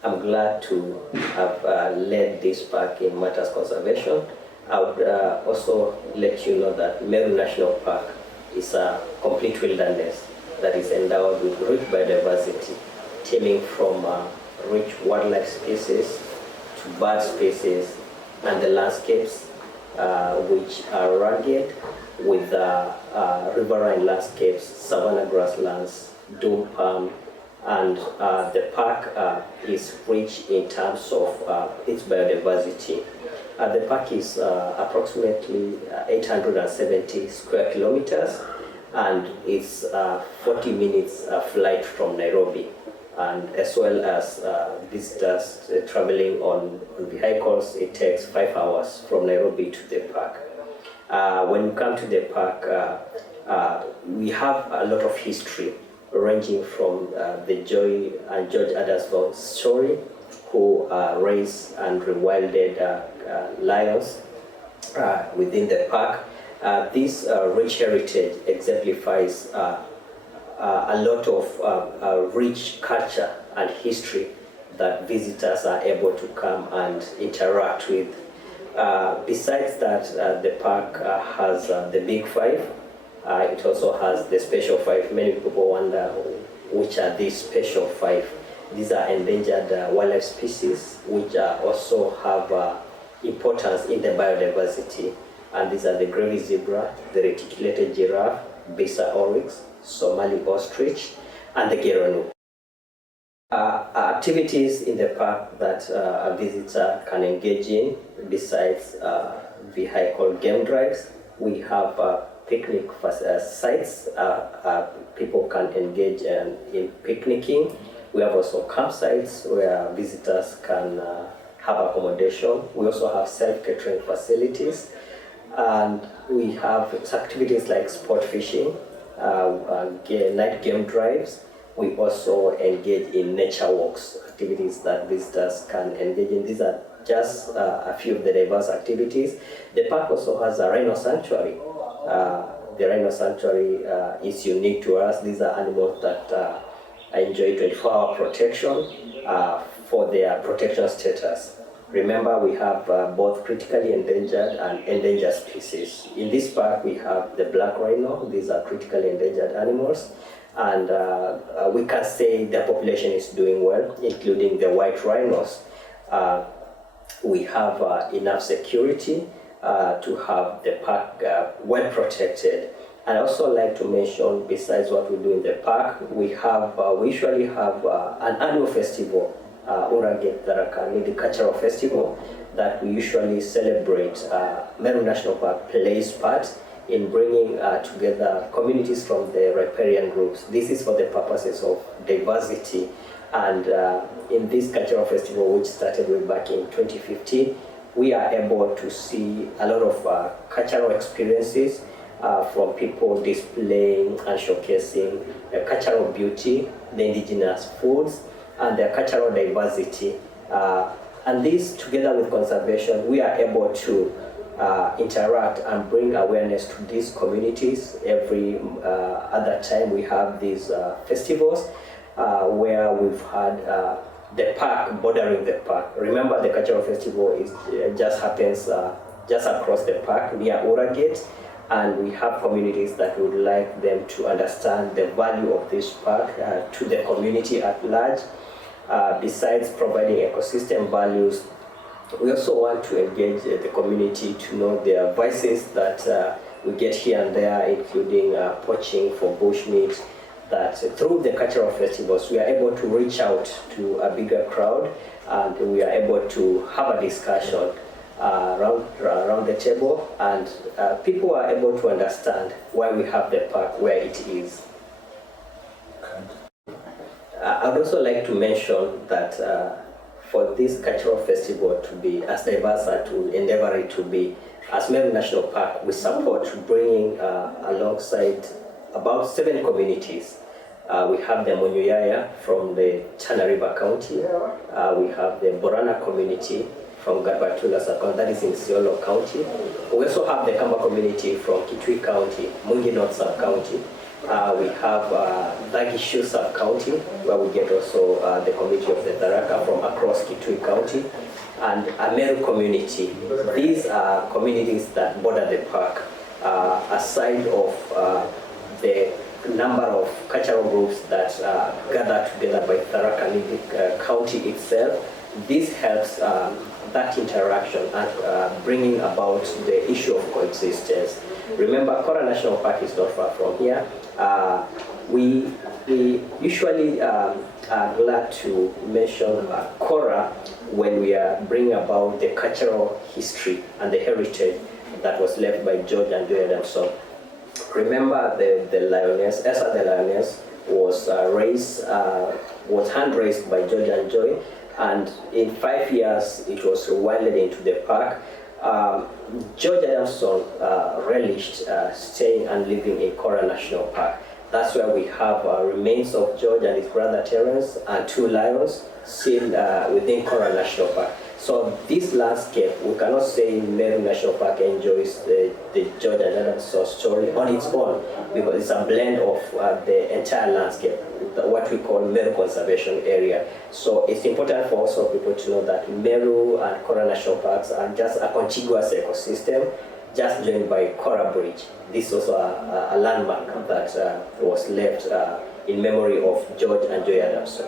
I'm glad to have led this park in matters conservation. I would also let you know that Meru National Park is a complete wilderness that is endowed with rich biodiversity, teeming from rich wildlife species to bird species, and the landscapes which are rugged with riverine landscapes, savanna grasslands, dune palm, and the park is rich in terms of its biodiversity. The park is approximately 870 square kilometers, and it's 40 minutes flight from Nairobi, and as well as visitors traveling on vehicles, it takes 5 hours from Nairobi to the park. When you come to the park, we have a lot of history ranging from the Joy and George Adderson's story, who raised and rewilded lions within the park. This rich heritage exemplifies a lot of rich culture and history that visitors are able to come and interact with. Besides that, the park has the Big Five. It also has the Special Five. Many people wonder which are these Special Five. These are endangered wildlife species which also have importance in the biodiversity. And these are the gray zebra, the reticulated giraffe, Besa oryx, Somali ostrich, and the geronuk. Activities in the park that a visitor can engage in, besides vehicle game drives, we have picnic sites. People can engage in picnicking. We have also campsites where visitors can have accommodation. We also have self-catering facilities. And we have activities like sport fishing, night game drives. We also engage in nature walks, activities that visitors can engage in. These are just a few of the diverse activities. The park also has a rhino sanctuary. The rhino sanctuary is unique to us. These are animals that enjoy 24-hour protection for their protection status. Remember, we have both critically endangered and endangered species. In this park, we have the black rhino. These are critically endangered animals. And we can say the population is doing well, including the white rhinos. We have enough security to have the park well protected. I'd also like to mention, besides what we do in the park, we usually have an annual festival, Tharaka, the cultural festival, that we usually celebrate. Meru National Park plays part in bringing together communities from the riparian groups. This is for the purposes of diversity. And in this cultural festival, which started way back in 2015, we are able to see a lot of cultural experiences from people displaying and showcasing the cultural beauty, the indigenous foods, and their cultural diversity. And this, together with conservation, we are able to interact and bring awareness to these communities. Every other time we have these festivals where we've had the park bordering the park. Remember, the cultural festival just happens just across the park near Ura Gate, and we have communities that would like them to understand the value of this park to the community at large. Besides providing ecosystem values, we also want to engage the community to know their voices that we get here and there, including poaching for bushmeat, that through the cultural festivals we are able to reach out to a bigger crowd, and we are able to have a discussion around the table, and people are able to understand why we have the park where it is. I would also like to mention that for this cultural festival to be as diverse as to endeavor it to be, as Meru National Park, we support bringing alongside about 7 communities. We have the Monyuyaya from the Tana River County. We have the Borana community from Garbatula Sub-County, that is in Isiolo County. We also have the Kamba community from Kitui County, Mungi North Sub-County. We have Lagishu Sub-County, where we get also the community of the Tharaka from across Kitui County, and a Meru community. These are communities that border the park. Aside of the number of cultural groups that gather together by Tharaka County itself, this helps that interaction and bringing about the issue of coexistence. Remember, Flora National Park is not far from here. We usually are glad to mention Kora when we are bringing about the cultural history and the heritage that was left by George and Joy Adamson. Remember, the lioness, Elsa the lioness, was hand raised by George and Joy, and in 5 years it was wilded into the park. George Adamson relished staying and living in Kora National Park. That's where we have remains of George and his brother Terence and 2 lions still within Kora National Park. So this landscape, we cannot say Meru National Park enjoys the George and Adamson story on its own, because it's a blend of the entire landscape, what we call Meru Conservation Area. So it's important for also people to know that Meru and Kora National Parks are just a contiguous ecosystem, just joined by Kora Bridge. This is also a landmark that was left in memory of George and Joy Adamson.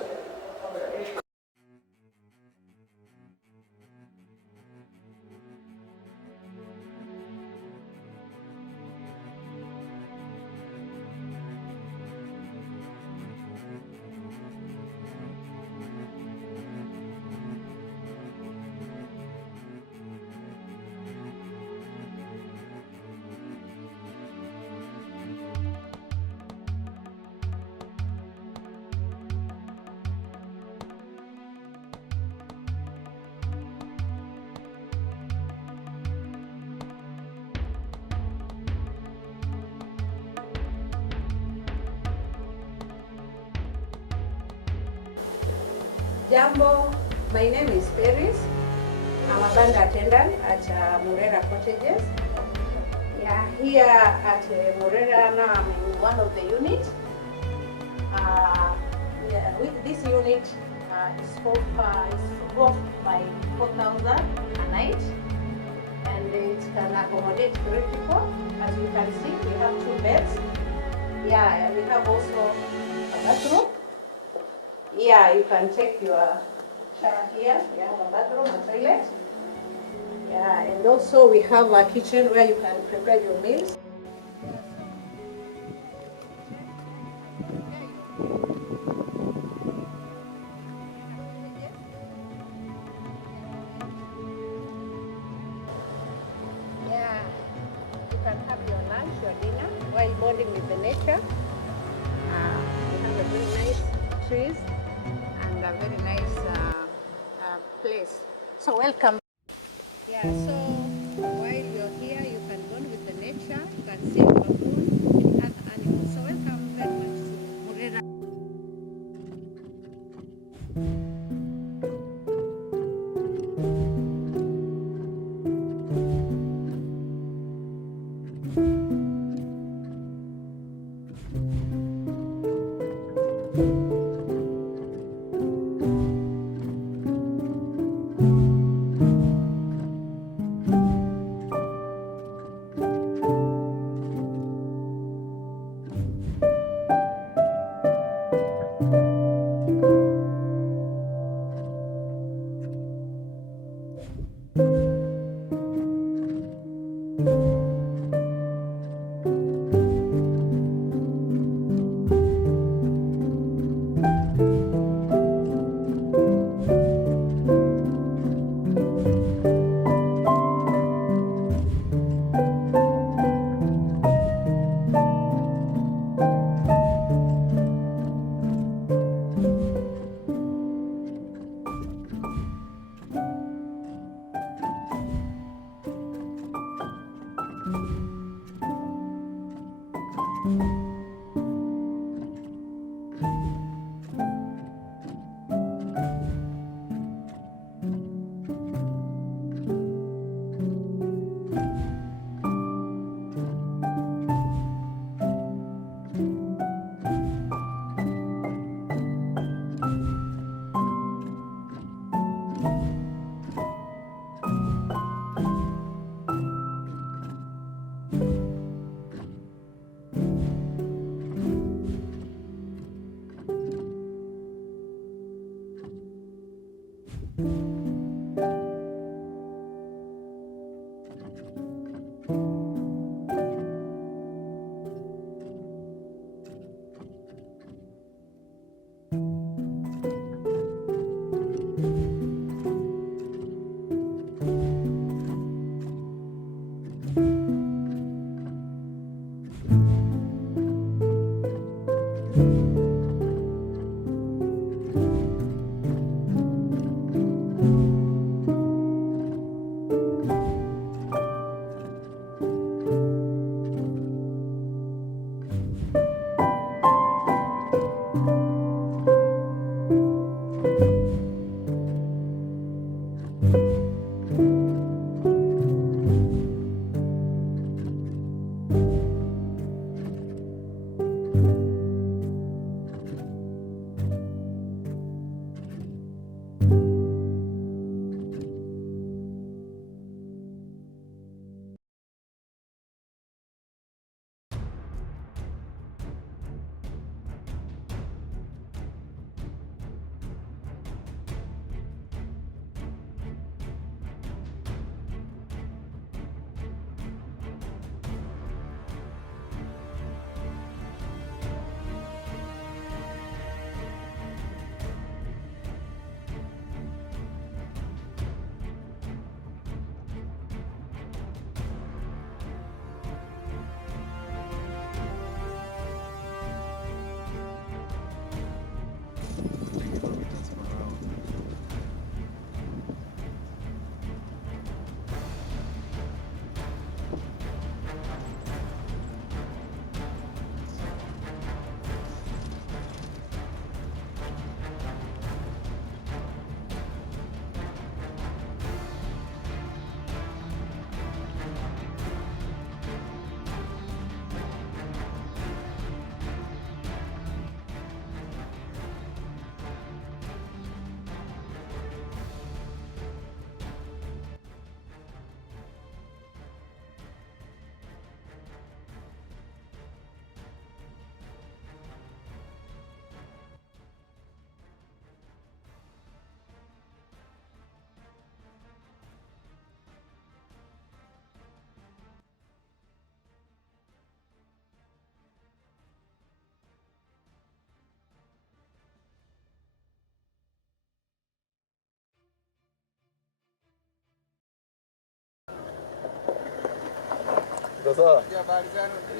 Jambo, my name is Paris. I'm a bank attendant at Murera Cottages. Yeah, here at Murera now I'm in one of the units. With this unit, it's worth by 4,000 a night, and it can accommodate 3 people. As you can see, we have 2 beds. Yeah, we have also a bathroom. Yeah, you can take your shower here. We have a bathroom, a toilet. Yeah, and also we have a kitchen where you can prepare your meals. Yeah, you can have your lunch, your dinner while bonding with the nature. We have a very nice trees and a very nice place. So welcome. Yeah, so while you're here, you can bond with the nature, you can see the baboon and animals. So welcome very much to Murera. Sawa.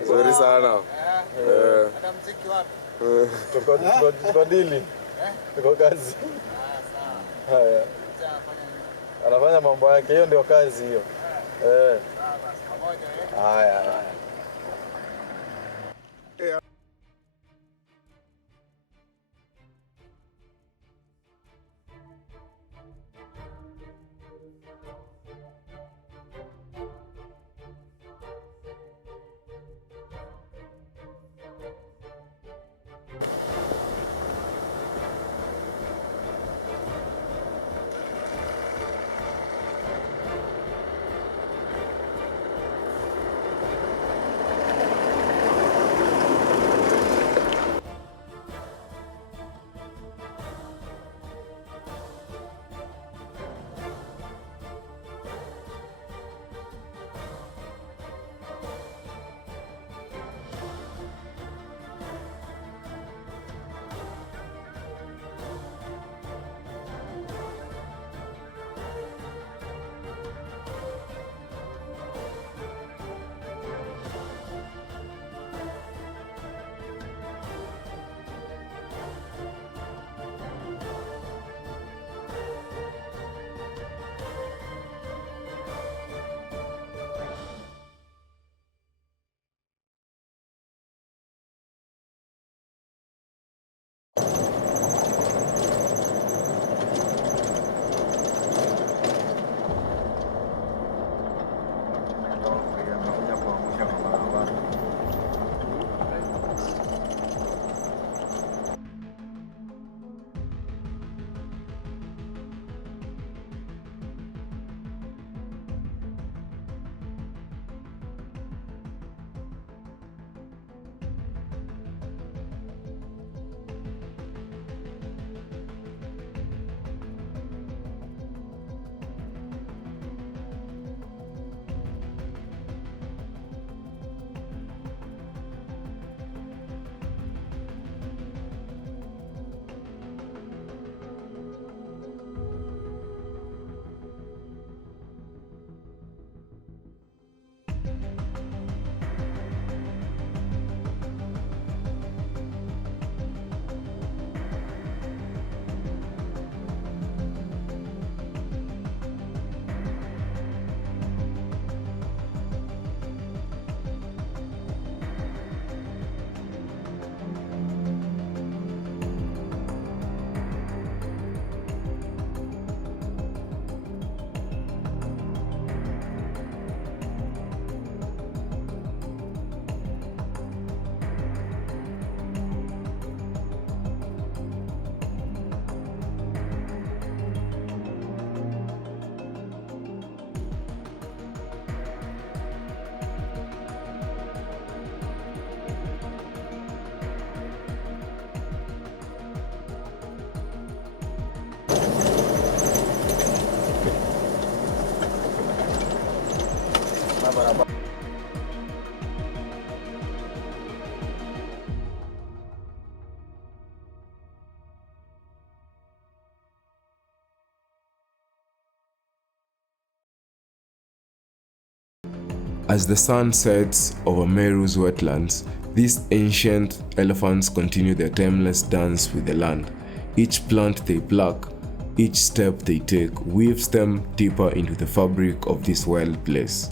Nzuri sana. Hata mziki wapi? Tuko dili. Tuko kazi. Sawa. Haya. Anafanya mambo yake, hiyo ndio kazi hiyo. Sawa basi, pamoja. Haya. As the sun sets over Meru's wetlands, these ancient elephants continue their timeless dance with the land. Each plant they pluck, each step they take, weaves them deeper into the fabric of this wild place.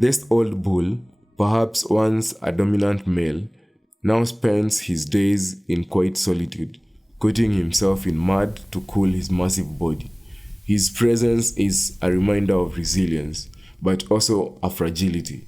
This old bull, perhaps once a dominant male, now spends his days in quiet solitude, coating himself in mud to cool his massive body. His presence is a reminder of resilience, but also a fragility.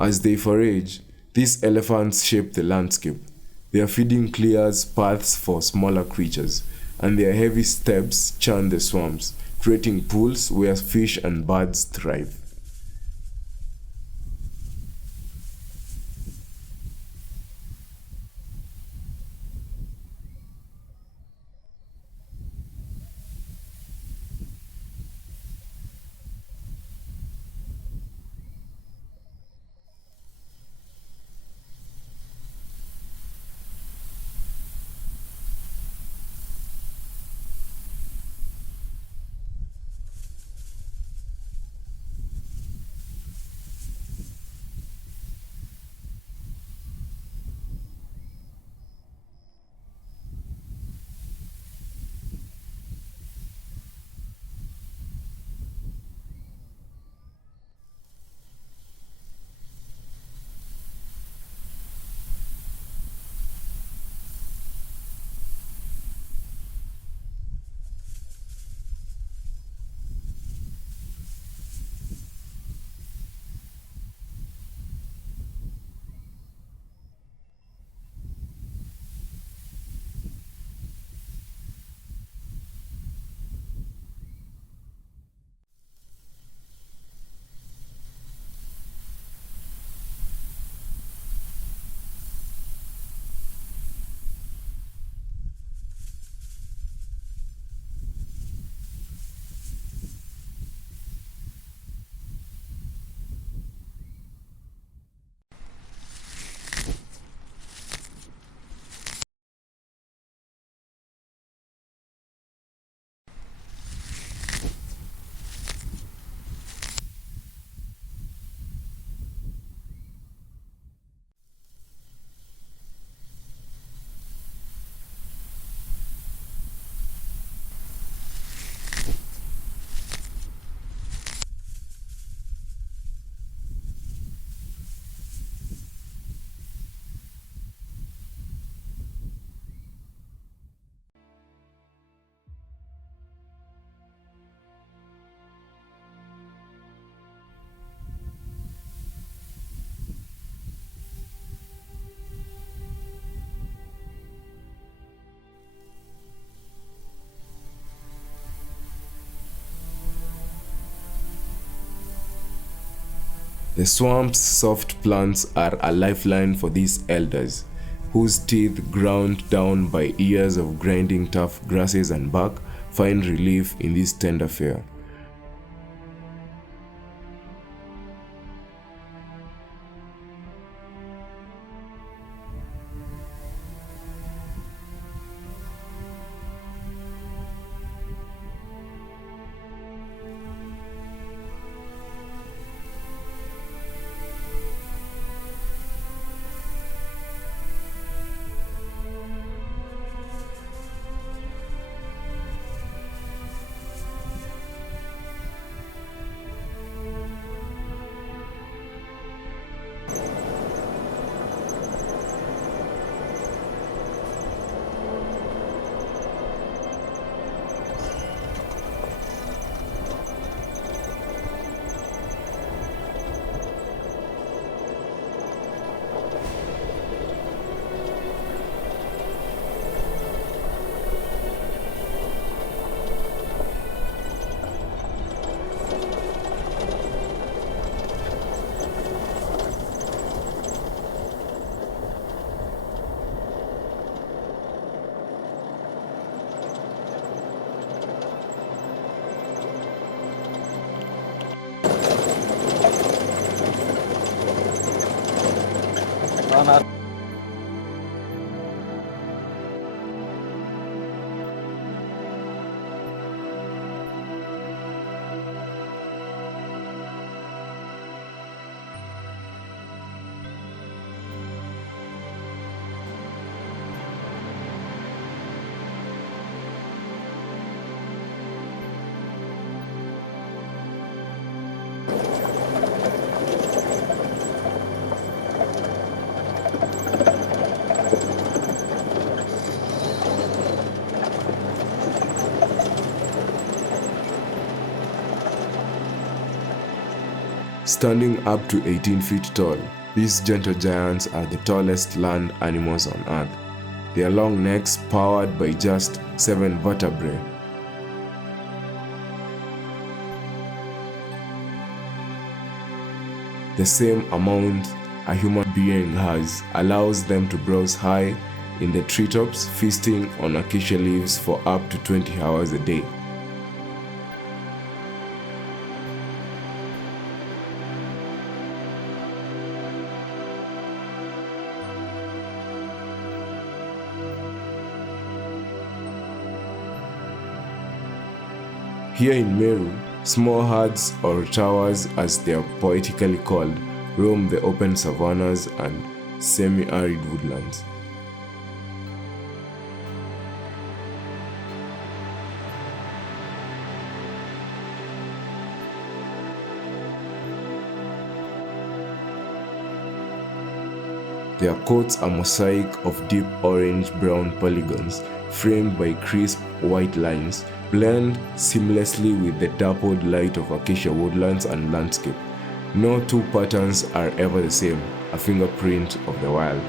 As they forage, these elephants shape the landscape. Their feeding clears paths for smaller creatures, and their heavy steps churn the swamps, creating pools where fish and birds thrive. The swamp's soft plants are a lifeline for these elders, whose teeth, ground down by years of grinding tough grasses and bark, find relief in this tender fare. Standing up to 18 feet tall, these gentle giants are the tallest land animals on Earth. Their long necks powered by just 7 vertebrae. The same amount a human being has allows them to browse high in the treetops, feasting on acacia leaves for up to 20 hours a day. Here in Meru, small herds or towers, as they are poetically called, roam the open savannas and semi-arid woodlands. Their coats are mosaic of deep orange-brown polygons framed by crisp white lines, blend seamlessly with the dappled light of acacia woodlands and landscape. No two patterns are ever the same, a fingerprint of the wild.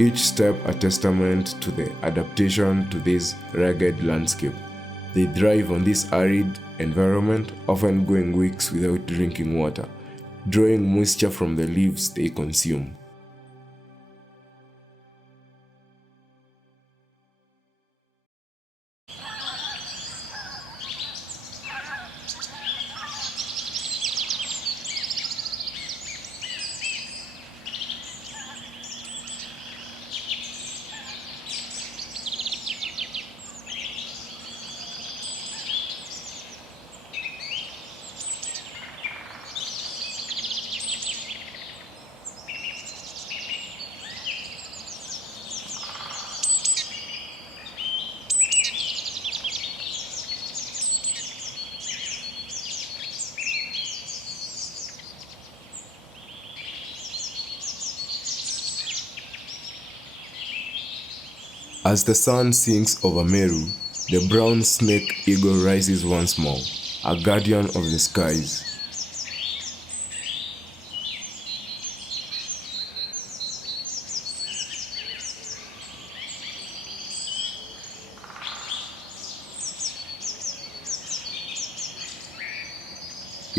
Each step a testament to the adaptation to this rugged landscape. They thrive on this arid environment, often going weeks without drinking water, drawing moisture from the leaves they consume. As the sun sinks over Meru, the brown snake eagle rises once more, a guardian of the skies.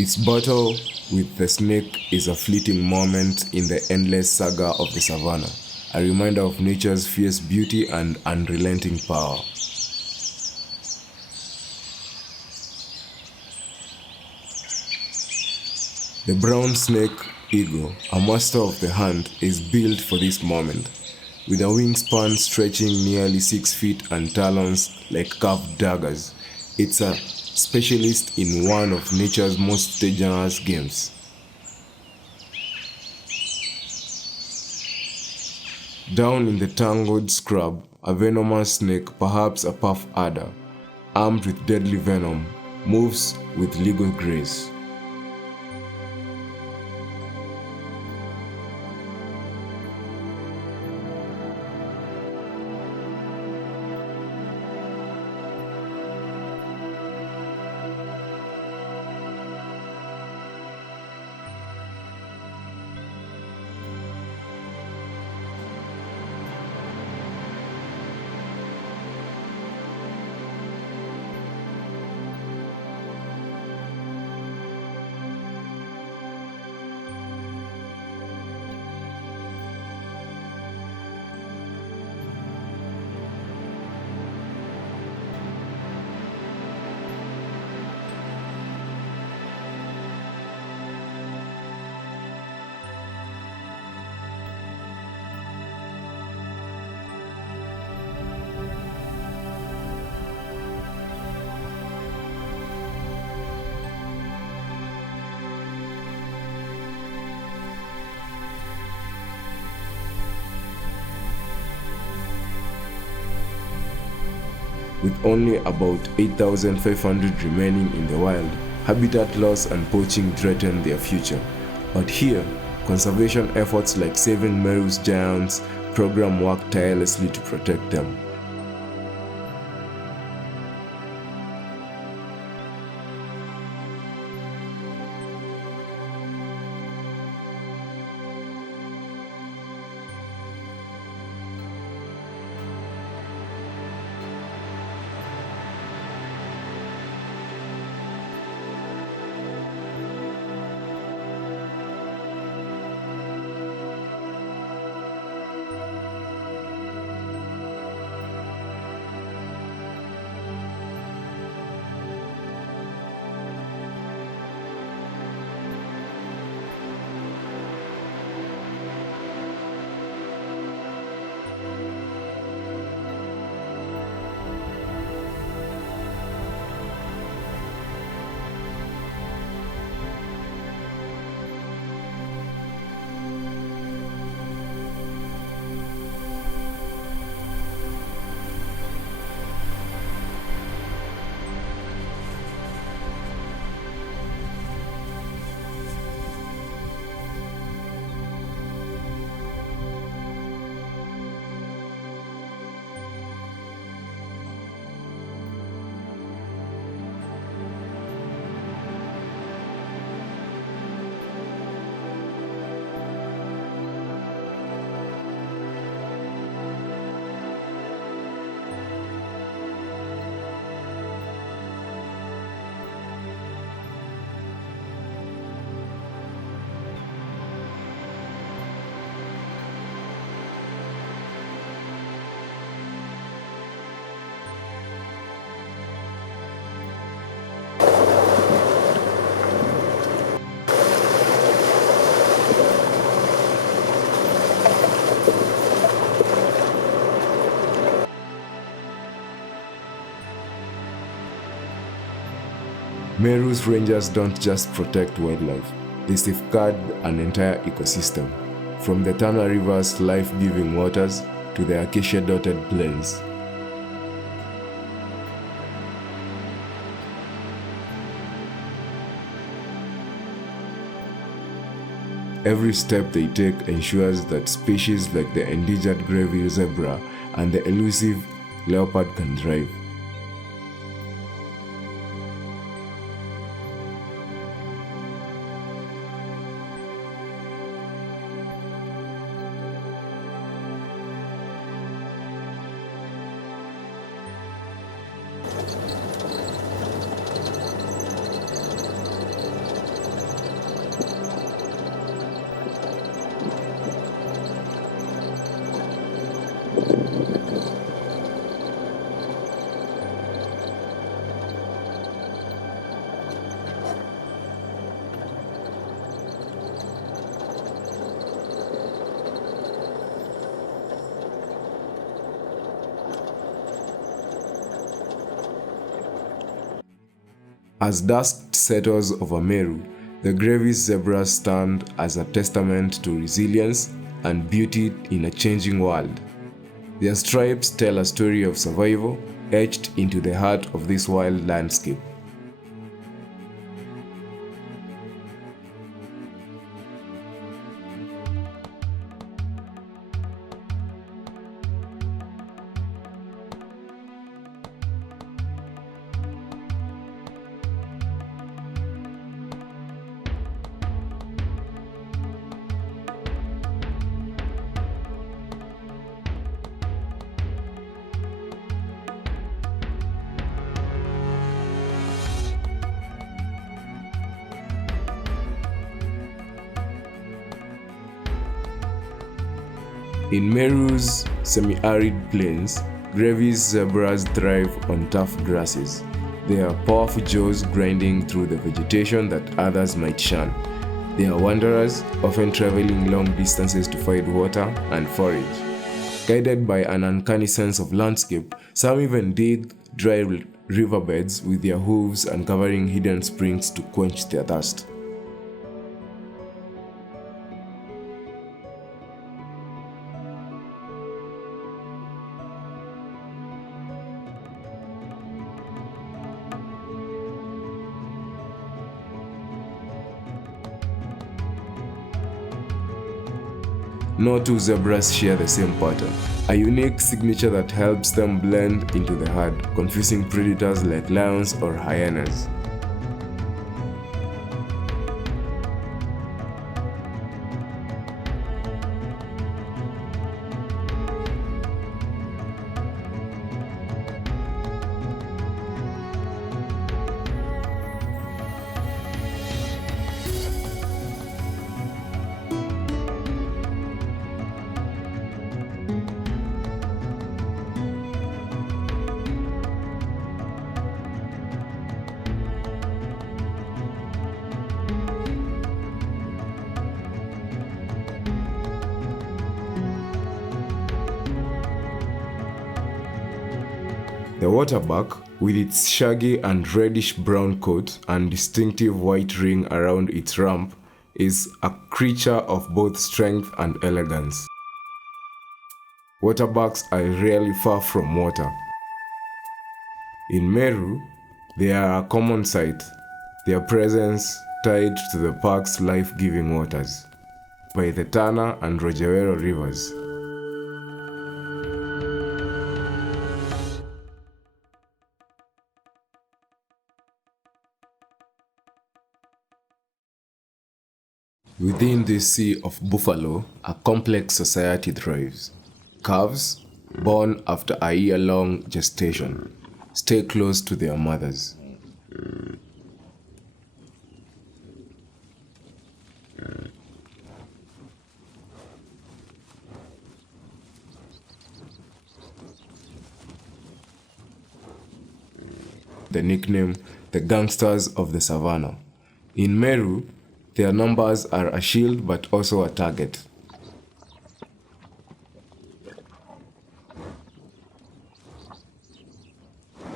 Its battle with the snake is a fleeting moment in the endless saga of the savannah, a reminder of nature's fierce beauty and unrelenting power. The brown snake eagle, a master of the hunt, is built for this moment, with a wingspan stretching nearly 6 feet and talons like carved daggers. It's a specialist in one of nature's most dangerous games. Down in the tangled scrub, a venomous snake, perhaps a puff adder, armed with deadly venom, moves with legal grace. With only about 8,500 remaining in the wild, habitat loss and poaching threaten their future. But here, conservation efforts like Saving Meru's Giants program work tirelessly to protect them. Meru's rangers don't just protect wildlife, they safeguard an entire ecosystem, from the Tana River's life-giving waters to the acacia-dotted plains. Every step they take ensures that species like the endangered gray zebra and the elusive leopard can thrive. As dusk settles over Meru, the Grevy's zebras stand as a testament to resilience and beauty in a changing world. Their stripes tell a story of survival etched into the heart of this wild landscape. In Meru's semi-arid plains, Grevy's zebras thrive on tough grasses, their powerful jaws grinding through the vegetation that others might shun. They are wanderers, often traveling long distances to find water and forage. Guided by an uncanny sense of landscape, some even dig dry riverbeds with their hooves, uncovering hidden springs to quench their thirst. No two zebras share the same pattern, a unique signature that helps them blend into the herd, confusing predators like lions or hyenas. The waterbuck, with its shaggy and reddish-brown coat and distinctive white ring around its rump, is a creature of both strength and elegance. Waterbucks are rarely far from water. In Meru, they are a common sight, their presence tied to the park's life-giving waters by the Tana and Rojewero rivers. Within this sea of buffalo, a complex society thrives. Calves, born after a year-long gestation, stay close to their mothers. The nickname, the gangsters of the savannah. In Meru, their numbers are a shield but also a target.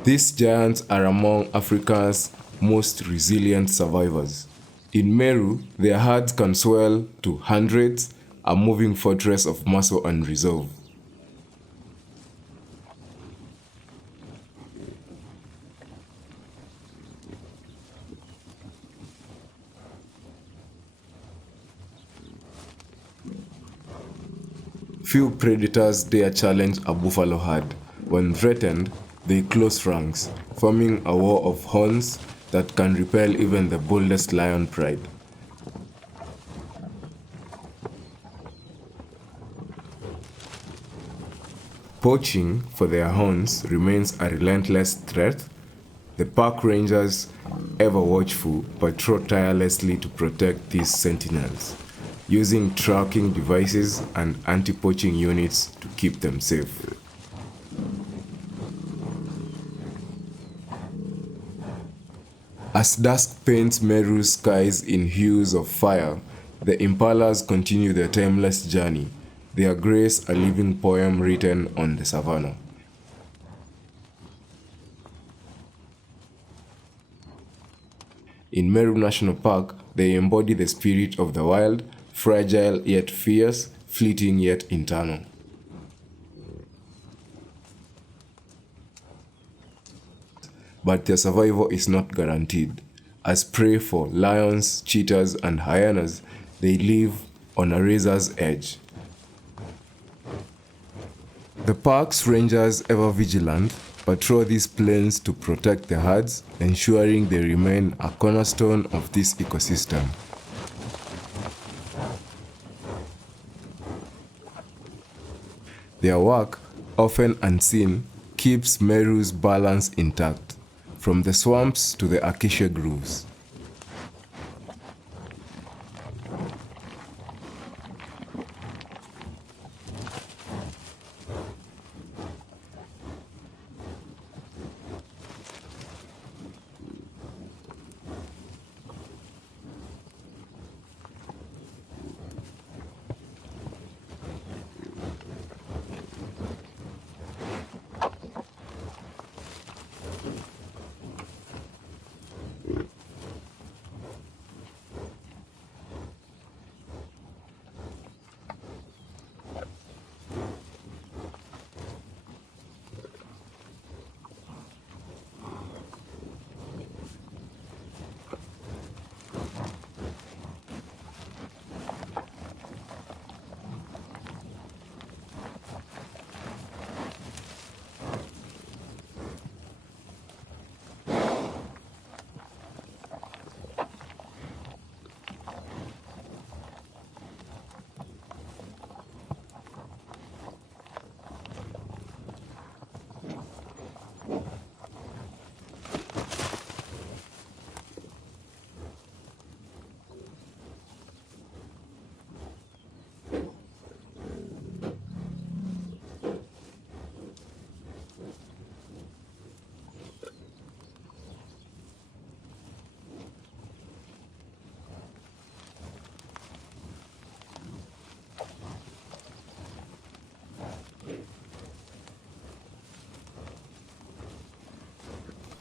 These giants are among Africa's most resilient survivors. In Meru, their herds can swell to hundreds, a moving fortress of muscle and resolve. Few predators dare challenge a buffalo herd. When threatened, they close ranks, forming a wall of horns that can repel even the boldest lion pride. Poaching for their horns remains a relentless threat. The park rangers, ever watchful, patrol tirelessly to protect these sentinels, using tracking devices and anti-poaching units to keep them safe. As dusk paints Meru's skies in hues of fire, the impalas continue their timeless journey, their grace a living poem written on the savannah. In Meru National Park, they embody the spirit of the wild, fragile yet fierce, fleeting yet internal. But their survival is not guaranteed. As prey for lions, cheetahs, and hyenas, they live on a razor's edge. The park's rangers, ever vigilant, patrol these plains to protect the herds, ensuring they remain a cornerstone of this ecosystem. Their work, often unseen, keeps Meru's balance intact, from the swamps to the acacia groves.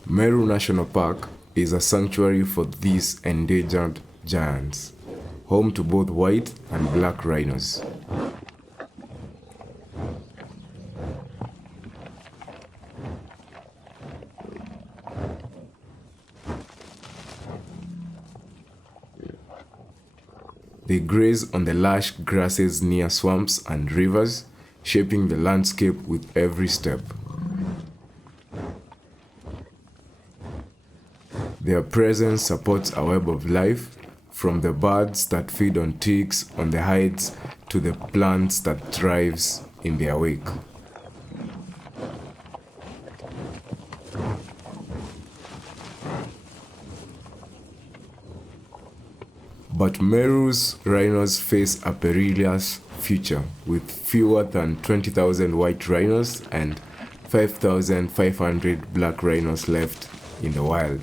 Meru National Park is a sanctuary for these endangered giants, home to both white and black rhinos. They graze on the lush grasses near swamps and rivers, shaping the landscape with every step. Their presence supports a web of life, from the birds that feed on ticks on the heights to the plants that thrives in their wake. But Meru's rhinos face a perilous future, with fewer than 20,000 white rhinos and 5,500 black rhinos left in the wild.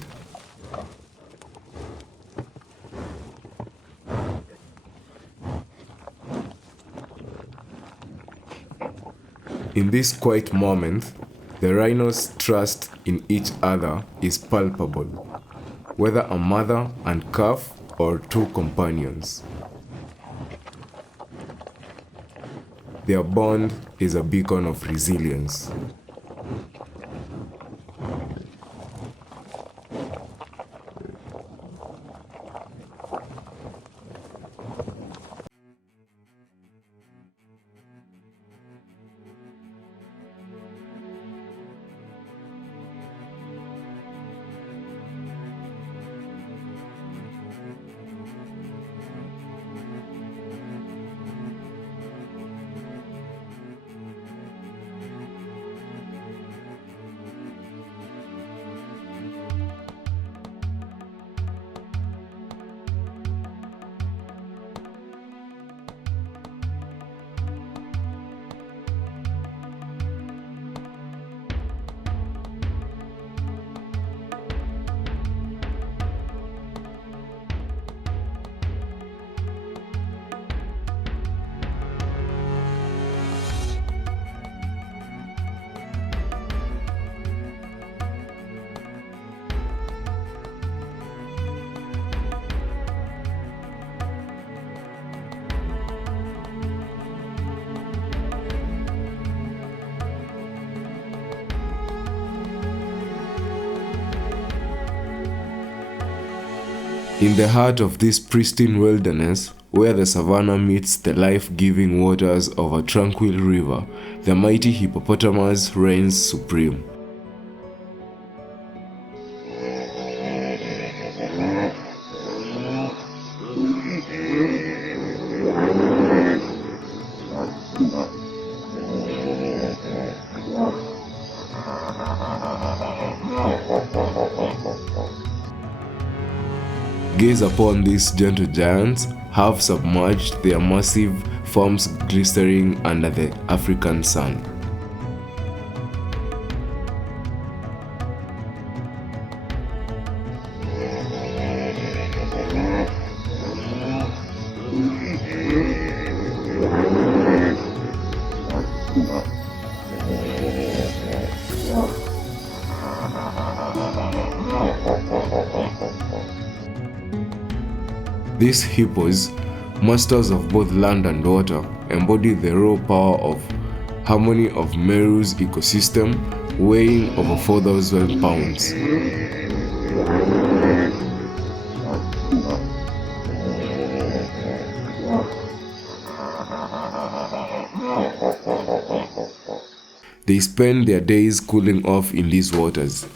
In this quiet moment, the rhinos' trust in each other is palpable, whether a mother and calf or two companions. Their bond is a beacon of resilience. In the heart of this pristine wilderness, where the savanna meets the life-giving waters of a tranquil river, the mighty hippopotamus reigns supreme. Gaze upon these gentle giants, half submerged, their massive forms glistening under the African sun. These hippos, masters of both land and water, embody the raw power of harmony of Meru's ecosystem, weighing over 4,000 pounds. They spend their days cooling off in these waters,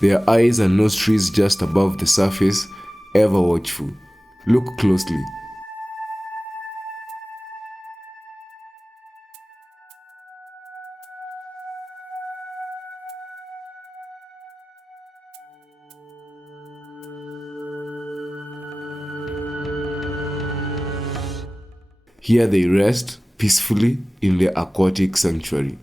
their eyes and nostrils just above the surface, ever watchful. Look closely. Here they rest peacefully in the aquatic sanctuary.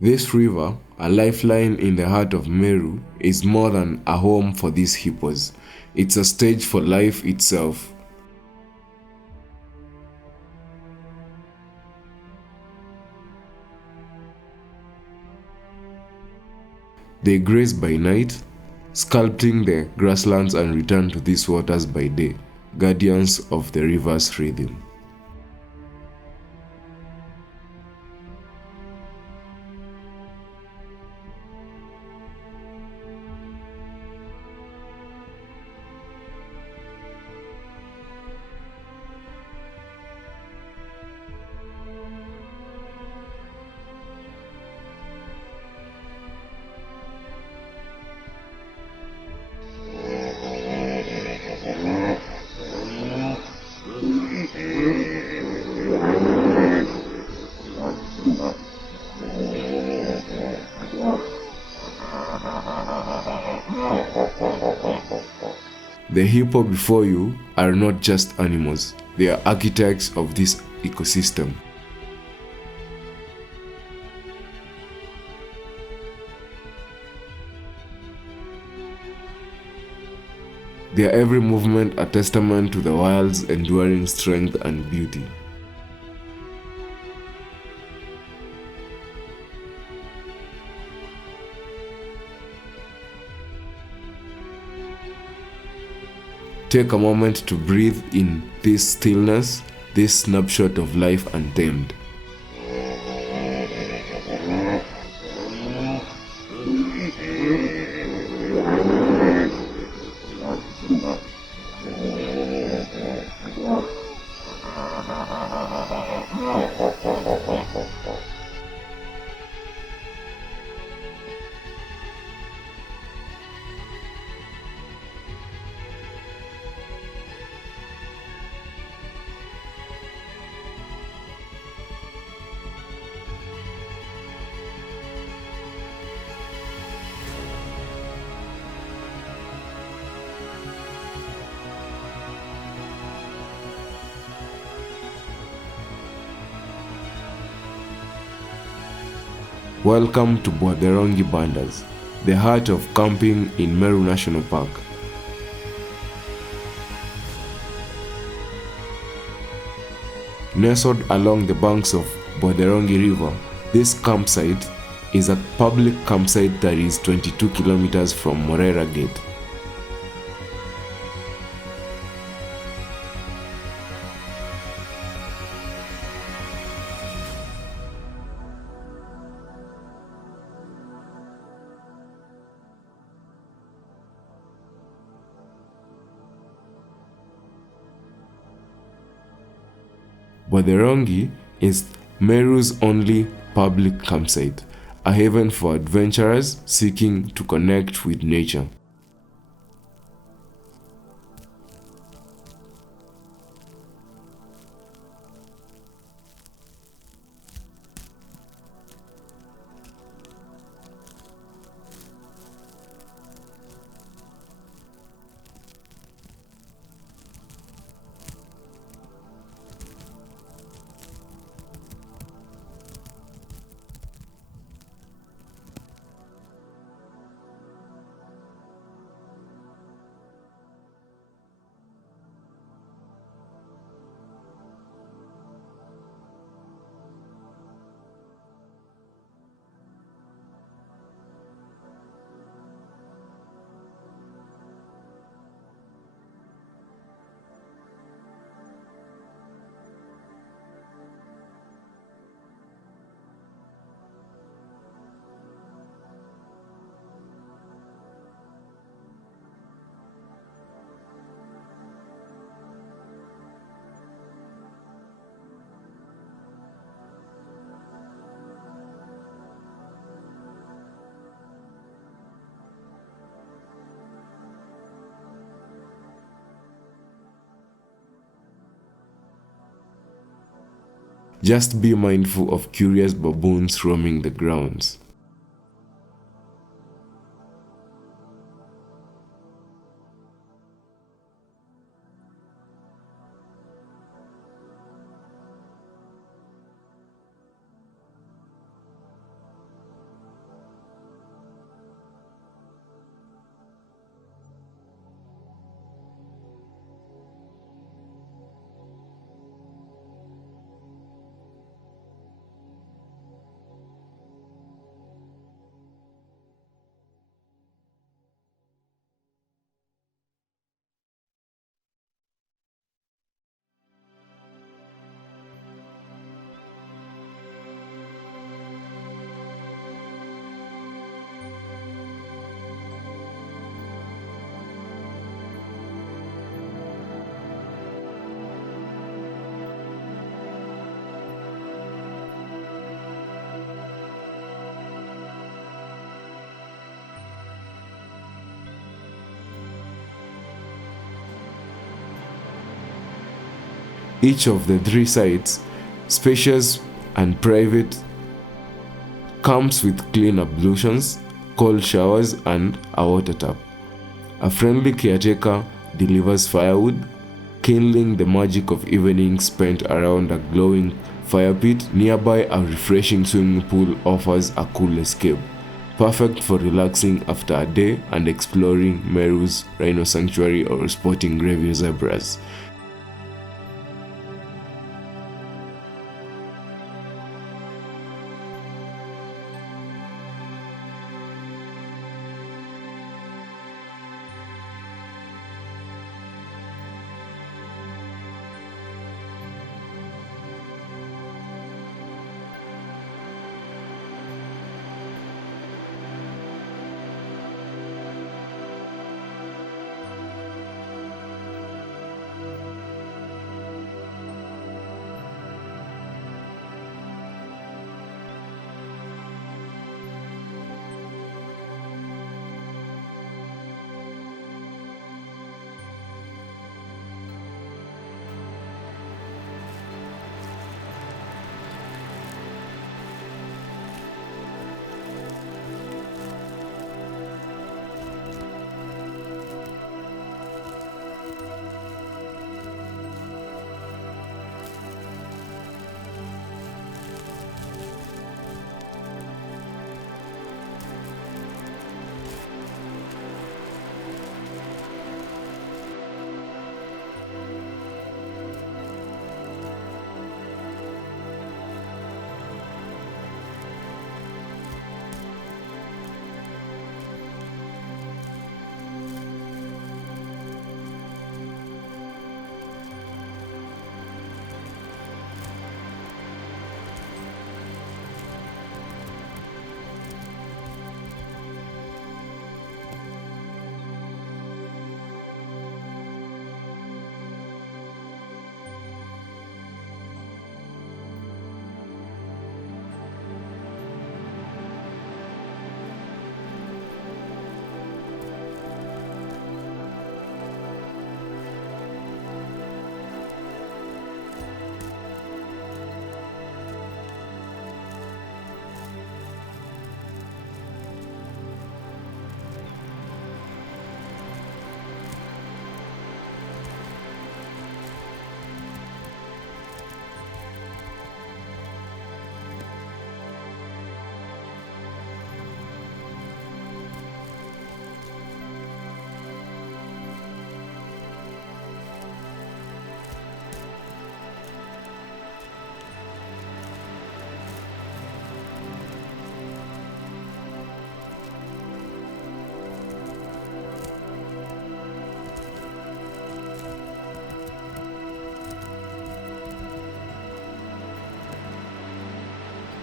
This river, a lifeline in the heart of Meru, is more than a home for these hippos. It's a stage for life itself. They graze by night, sculpting the grasslands, and return to these waters by day, guardians of the river's rhythm. The hippo before you are not just animals, they are architects of this ecosystem. Their every movement a testament to the wild's enduring strength and beauty. Take a moment to breathe in this stillness, this snapshot of life untamed. Welcome to Bwaderongi Bandas, the heart of camping in Meru National Park. Nestled along the banks of Boderongi River, this campsite is a public campsite that is 22 kilometers from Morera Gate. Boderongi is Meru's only public campsite, a haven for adventurers seeking to connect with nature. Just be mindful of curious baboons roaming the grounds. Each of the 3 sites, spacious and private, comes with clean ablutions, cold showers, and a water tap. A friendly caretaker delivers firewood, kindling the magic of evenings spent around a glowing fire pit. Nearby, a refreshing swimming pool offers a cool escape, perfect for relaxing after a day and exploring Meru's rhino sanctuary or spotting gravy zebras.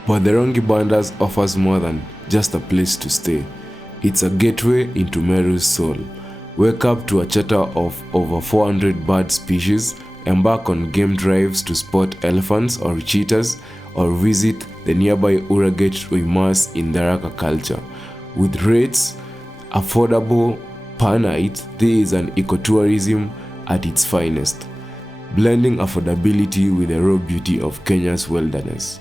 But the Rongi Bandas offers more than just a place to stay. It's a gateway into Meru's soul. Wake up to a chatter of over 400 bird species, embark on game drives to spot elephants or cheetahs, or visit the nearby Uragate to immerse in Tharaka culture. With rates affordable per night, there is an ecotourism at its finest, blending affordability with the raw beauty of Kenya's wilderness.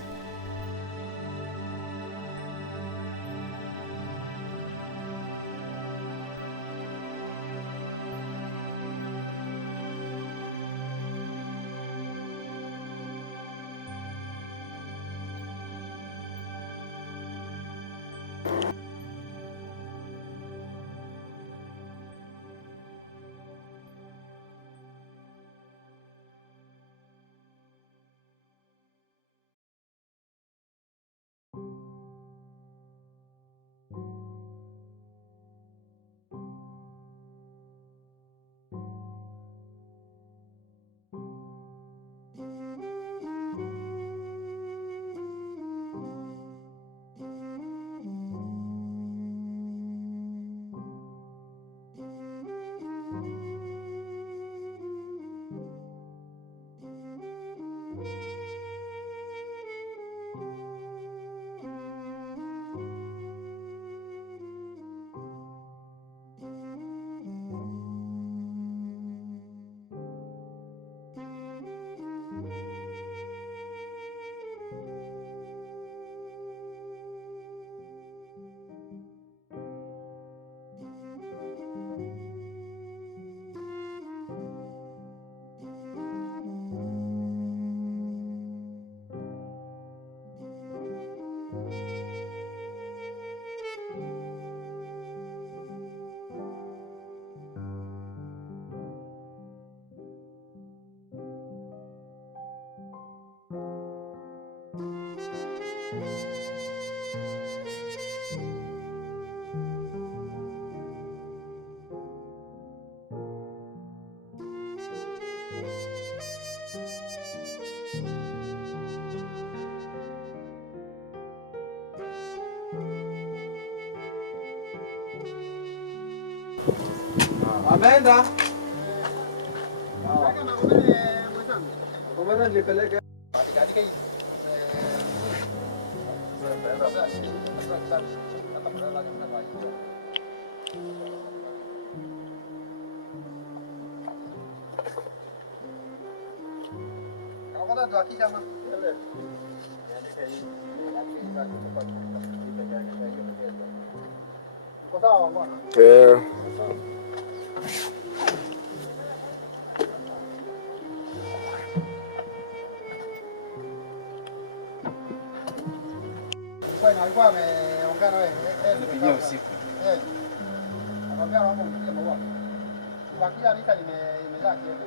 Ameenda. Kumbe nilipeleka katika hii. Kama ndo akija ma. Kwa sawa bwana. Alikuwa ameongea na wewe nipigie usiku. Akamwambia mambo mpigie maua. Bakia lita nimezaa kiende.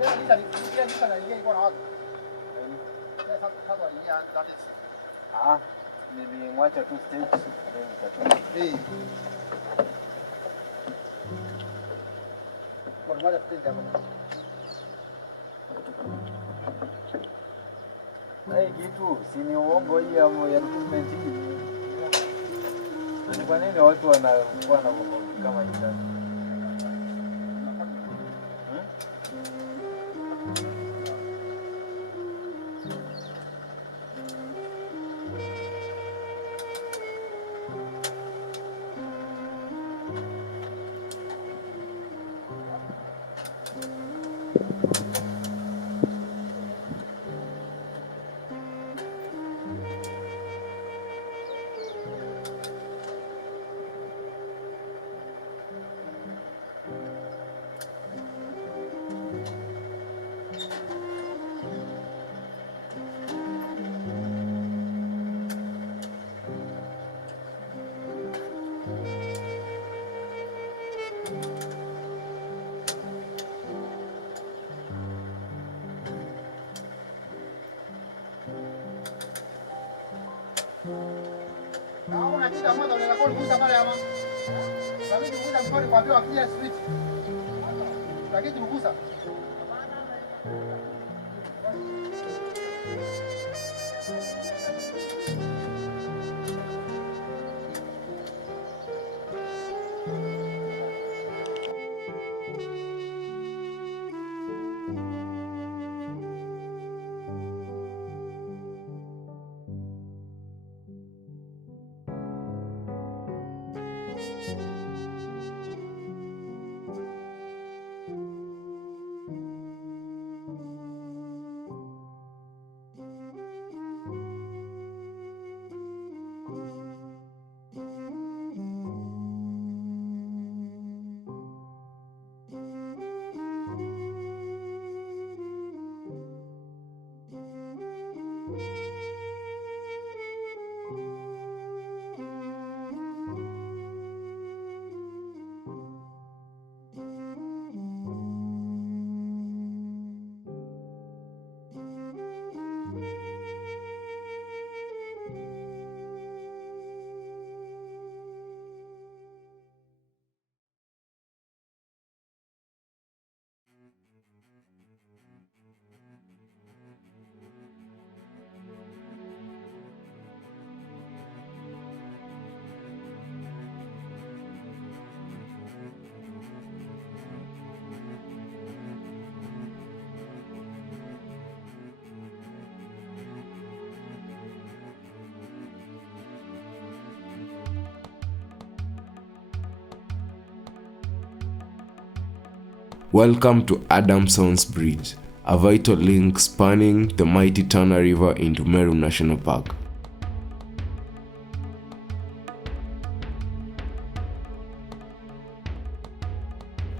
Lita na nyingine iko na watu. Sasa waingia ndani. Nilimwacha tu stage ndio nikatoka. Kwa maana stage hapo. Kitu si ni uongo hii ya recruitment hii. Ni kwa nini watu wanakuwa na kama hivi? Unachika moto unaweza kugusa pale ama. Lakini kugusa mkono kwa vile wakia switch. Lakini kugusa. Welcome to Adamson's Bridge, a vital link spanning the mighty Tana River into Meru National Park.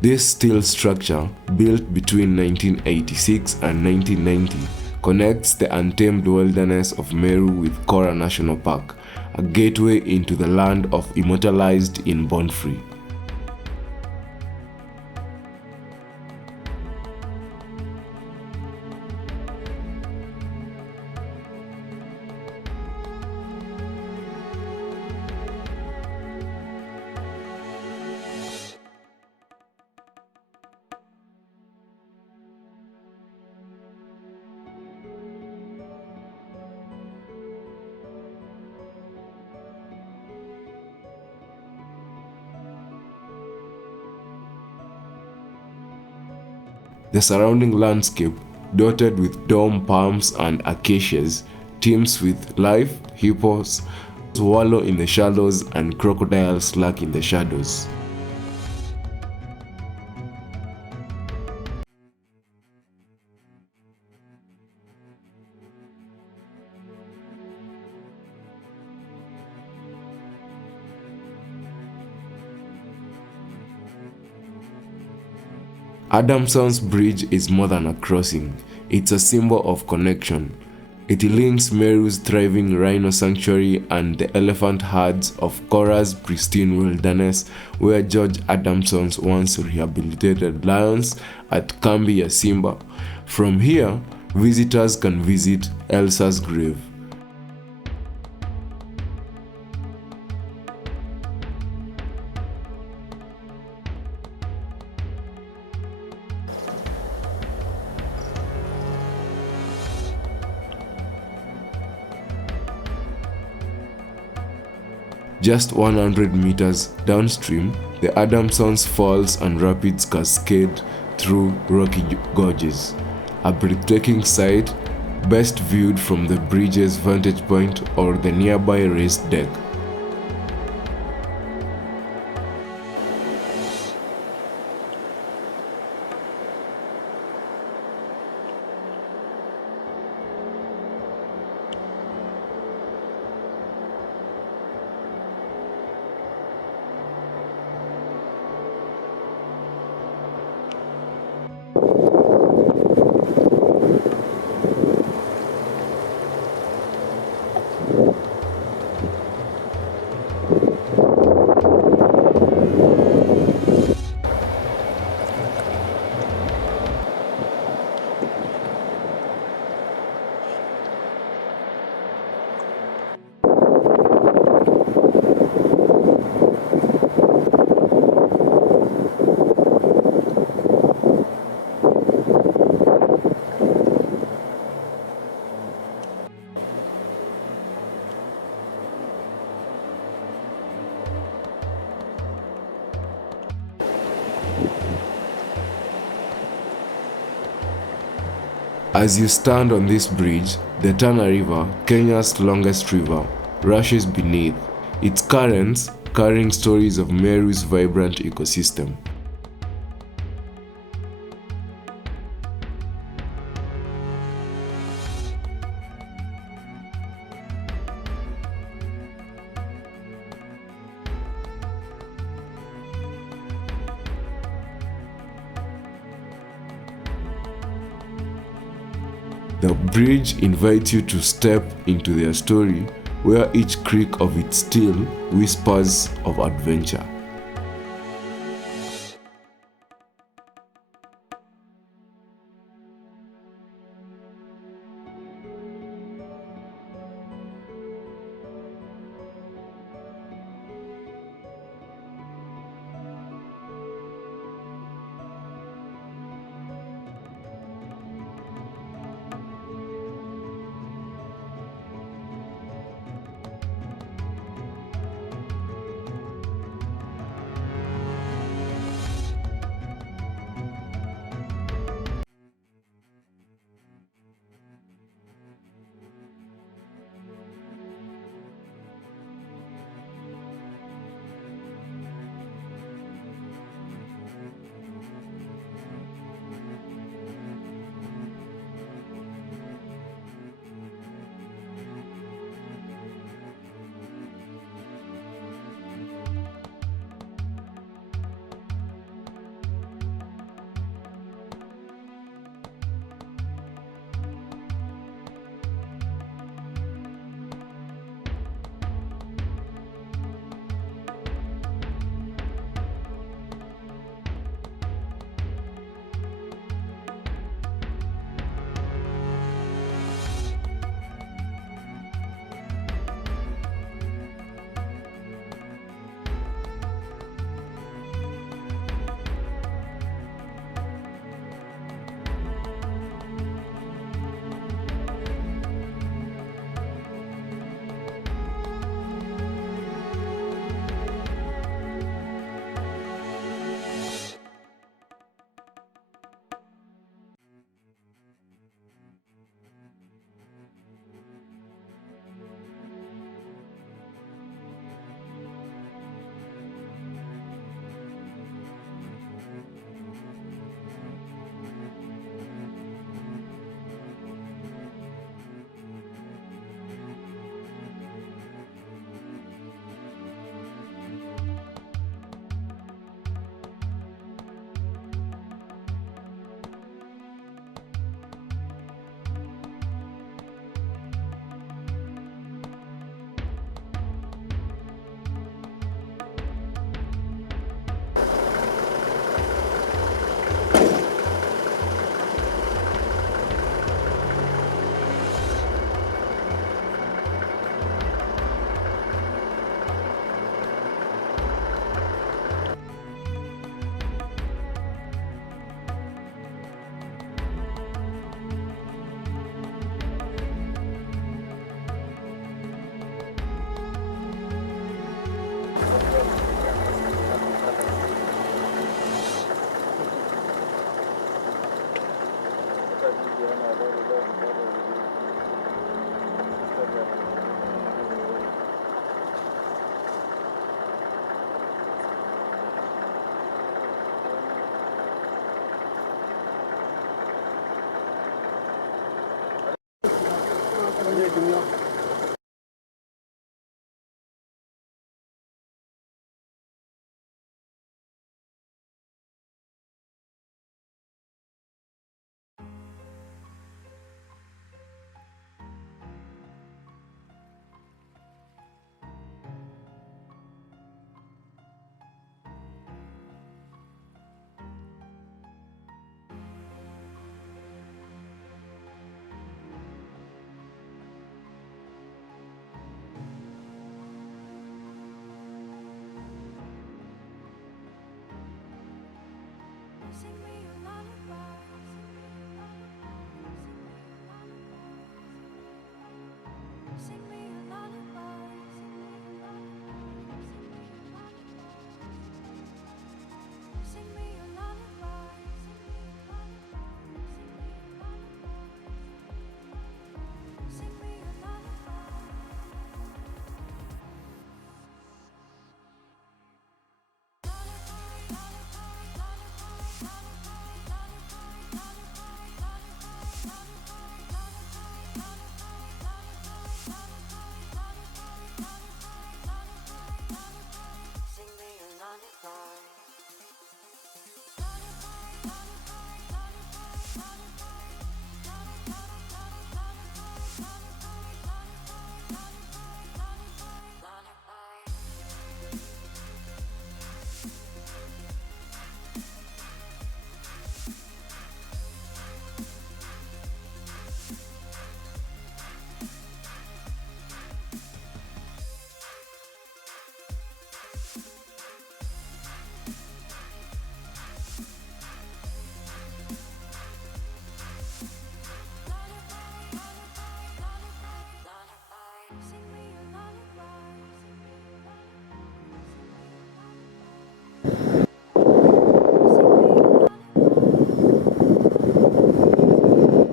This steel structure, built between 1986 and 1990, connects the untamed wilderness of Meru with Flora National Park, a gateway into the land of immortalized in Born Free. The surrounding landscape, dotted with dome palms and acacias, teems with life. Hippos wallow in the shallows and crocodiles lurk in the shadows. Adamson's Bridge is more than a crossing, it's a symbol of connection. It links Meru's thriving rhino sanctuary and the elephant herds of Flora's pristine wilderness, where George Adamson once rehabilitated lions at Kambi ya Simba. From here, visitors can visit Elsa's grave. Just 100 meters downstream, the Adamsons Falls and Rapids cascade through rocky gorges, a breathtaking sight best viewed from the bridge's vantage point or the nearby raised deck. As you stand on this bridge, the Tana River, Kenya's longest river, rushes beneath, its currents carrying stories of Meru's vibrant ecosystem. The bridge invites you to step into their story, where each creak of its steel whispers of adventure.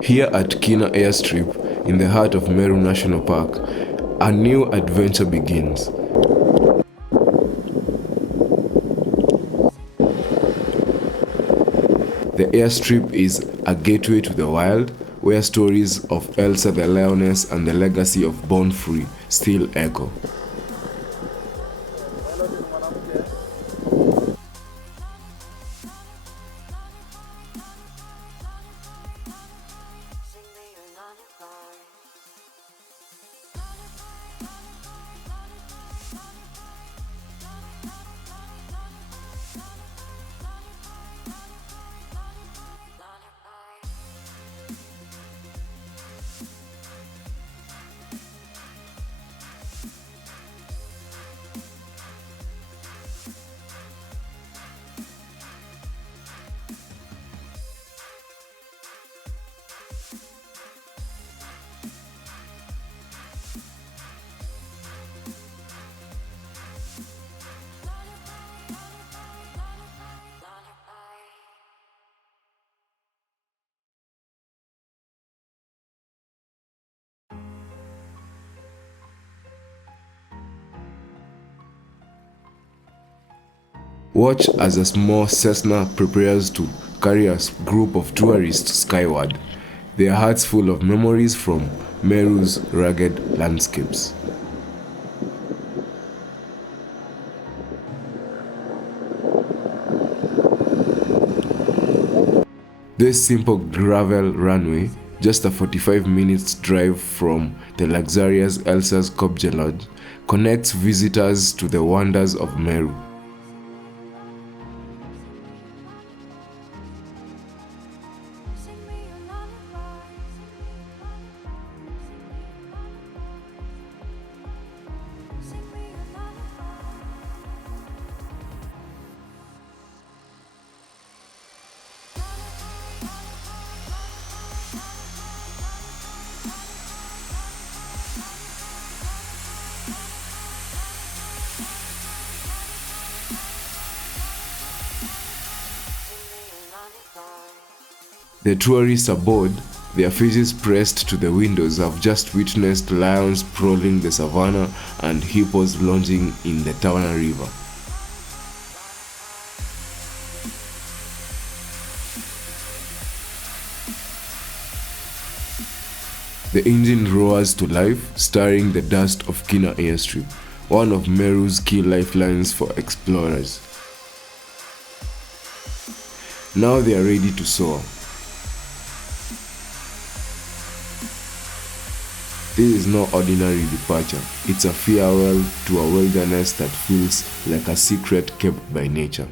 Here at Kina Airstrip, in the heart of Meru National Park, a new adventure begins. The airstrip is a gateway to the wild, where stories of Elsa the lioness and the legacy of Born Free still echo. Watch as a small Cessna prepares to carry a group of tourists skyward, their hearts full of memories from Meru's rugged landscapes. This simple gravel runway, just a 45 minutes drive from the luxurious Elsa's Cobje Lodge, connects visitors to the wonders of Meru. The tourists aboard, their faces pressed to the windows, have just witnessed lions prowling the savannah and hippos lounging in the Tana River. The engine roars to life, stirring the dust of Kina airstrip, one of Meru's key lifelines for explorers. Now they are ready to soar. This is no ordinary departure. It's a farewell to a wilderness that feels like a secret kept by nature.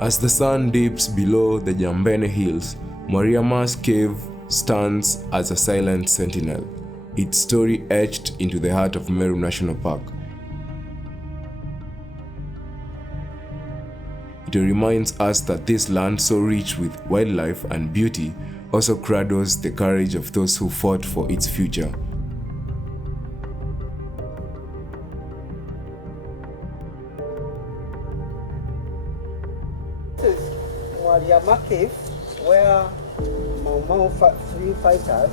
As the sun dips below the Jambene Hills, Mariama's cave stands as a silent sentinel, its story etched into the heart of Meru National Park. It reminds us that this land, so rich with wildlife and beauty, also cradles the courage of those who fought for its future. This is Mariama Cave, where Mau free fighters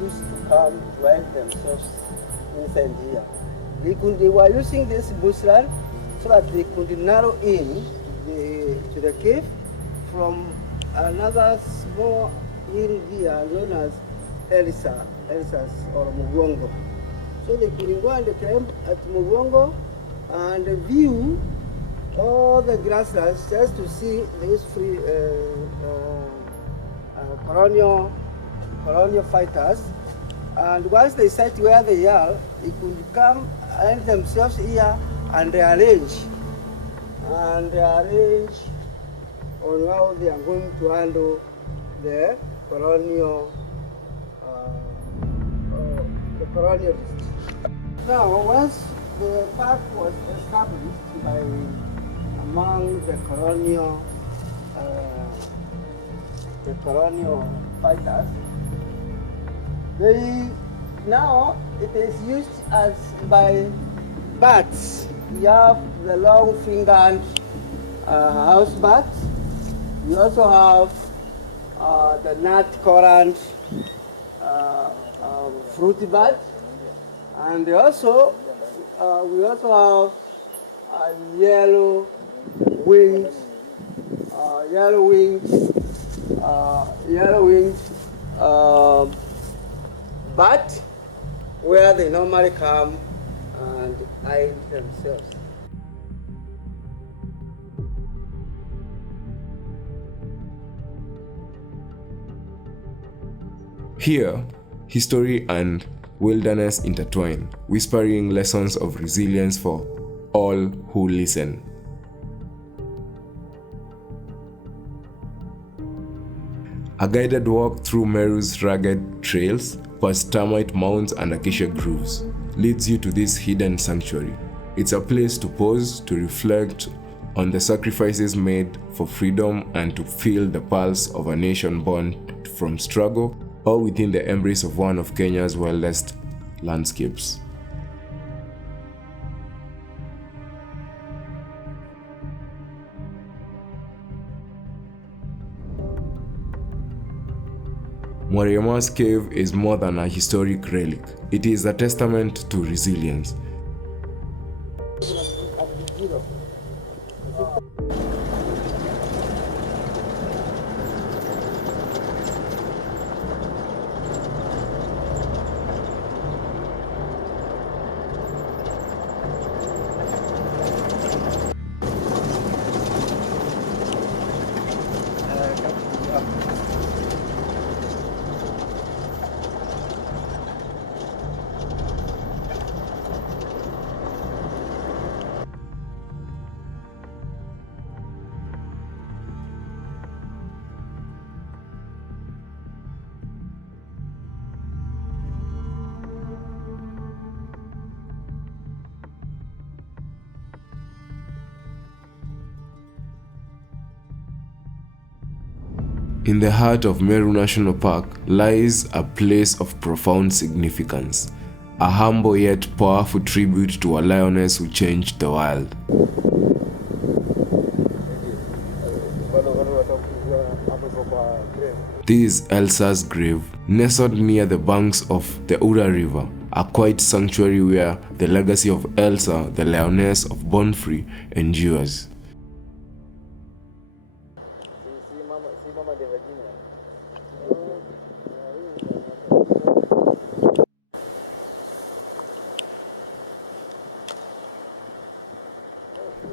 used to come to hide themselves inside here. They were using this bushland so that they could narrow in to the cave from another small hill here known as Elsa or Mugongo. So they could go and camp at Mugongo and view all the grasslands just to see these free colonial fighters. And once they sight where they are, they could come and themselves here and they arrange on how they are going to handle the colonial district. Now, once the park was established by among the colonial fighters, now it is used as by bats. We have the long-fingered house bats. We also have the nut-currant fruity bat, and also we also have yellow-winged bat, where they normally come and hide themselves. Here, history and wilderness intertwine, whispering lessons of resilience for all who listen. A guided walk through Meru's rugged trails, past termite mounds and acacia groves, leads you to this hidden sanctuary. It's a place to pause, to reflect on the sacrifices made for freedom, and to feel the pulse of a nation born from struggle, all within the embrace of one of Kenya's wildest landscapes. Mwariama's cave is more than a historic relic. It is a testament to resilience. In the heart of Meru National Park lies a place of profound significance, a humble yet powerful tribute to a lioness who changed the world. This is Elsa's grave, nestled near the banks of the Ura River, a quiet sanctuary where the legacy of Elsa, the lioness of Born Free, endures.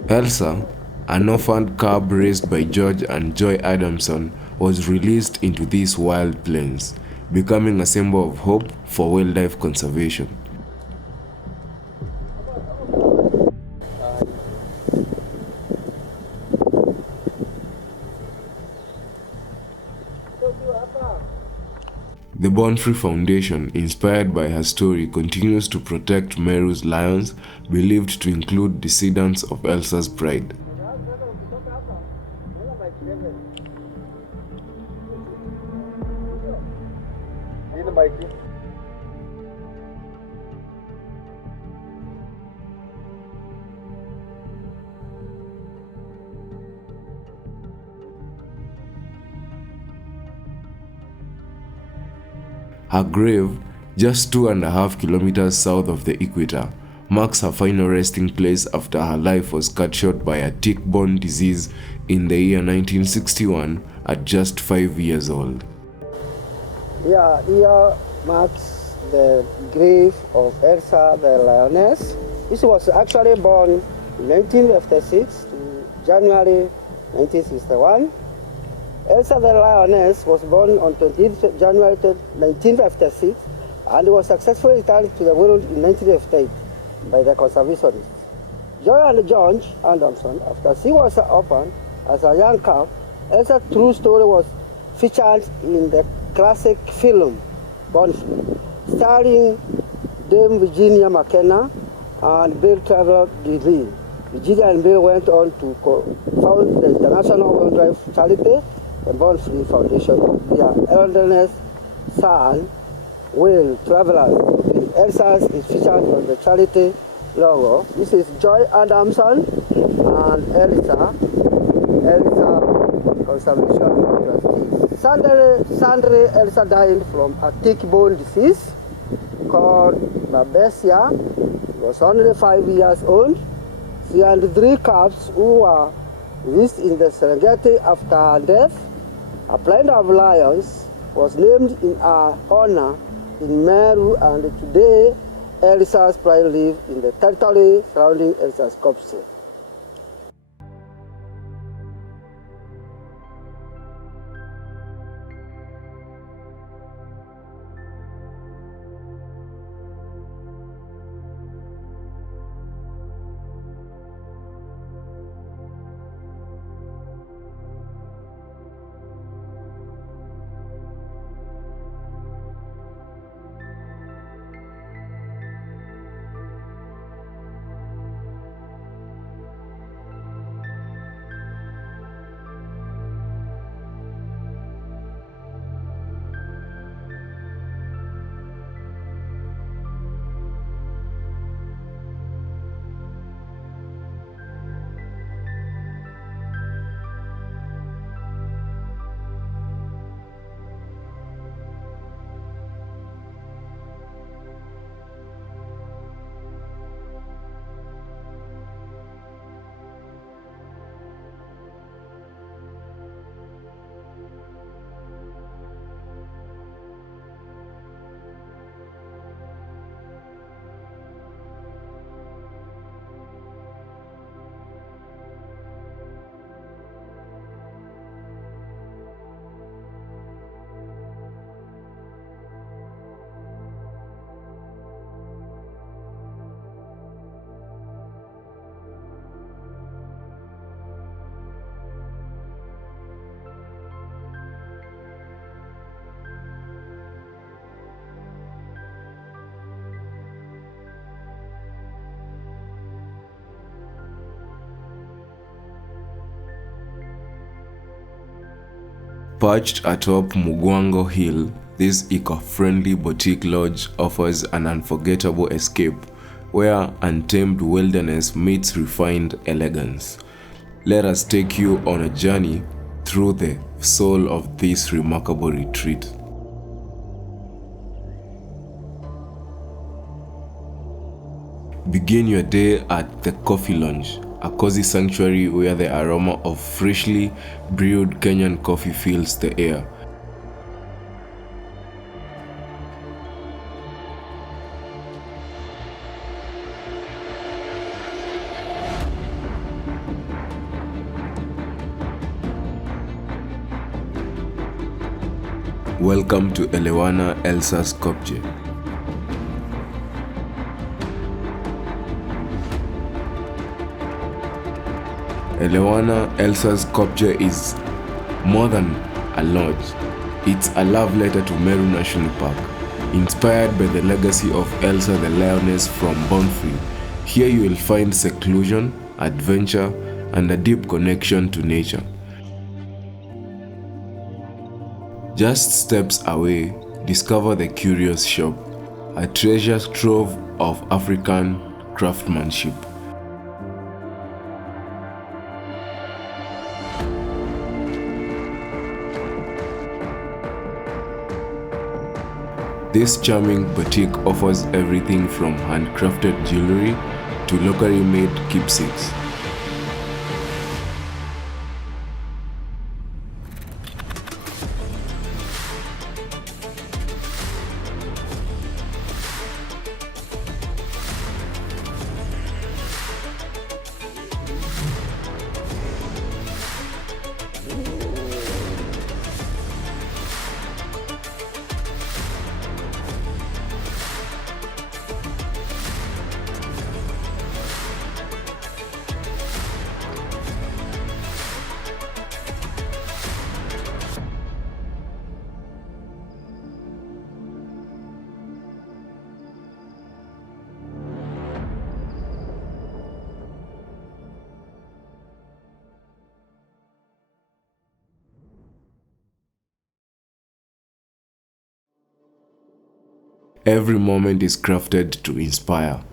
Elsa, an orphaned cub raised by George and Joy Adamson, was released into these wild plains, becoming a symbol of hope for wildlife conservation. The Born Free Foundation, inspired by her story, continues to protect Meru's lions, believed to include descendants of Elsa's pride. Her grave, just 2.5 kilometers south of the equator, marks her final resting place after her life was cut short by a tick-borne disease in the year 1961 at just 5 years old. Yeah, here marks the grave of Elsa the lioness. This was actually born in 1956 to January 1961. Elsa the lioness was born on 20th January 1956 and was successfully returned to the world in 1958 by the conservationists. Joy and George Adamson, after she was orphaned as a young cub, Elsa's true story was featured in the classic film Born Free, starring Dame Virginia McKenna and Bill Trevor DeVille. Virginia and Bill went on to found the International Wildlife Charity, the Born Free Foundation. Their eldest son, Will Traveler. Elsa is featured on the charity logo. This is Joy Adamson and Elsa Conservation Trustees. Sundry Elsa died from a tick-borne disease called Babesia. She was only 5 years old. She had 3 cubs who were released in the Serengeti after her death. A plain of lions was named in her honor in Meru, and today Elsa's pride lives in the territory surrounding Elsa's corpse. Perched atop Mugwango Hill, this eco-friendly boutique lodge offers an unforgettable escape where untamed wilderness meets refined elegance. Let us take you on a journey through the soul of this remarkable retreat. Begin your day at the Coffee Lounge, a cozy sanctuary where the aroma of freshly brewed Kenyan coffee fills the air. Welcome to Elsa's Kopje. Elsa's Kopje is more than a lodge. It's a love letter to Meru National Park. Inspired by the legacy of Elsa the lioness from Born Free, here you will find seclusion, adventure, and a deep connection to nature. Just steps away, discover the Curious Shop, a treasure trove of African craftsmanship. This charming boutique offers everything from handcrafted jewelry to locally made keepsakes. Every moment is crafted to inspire.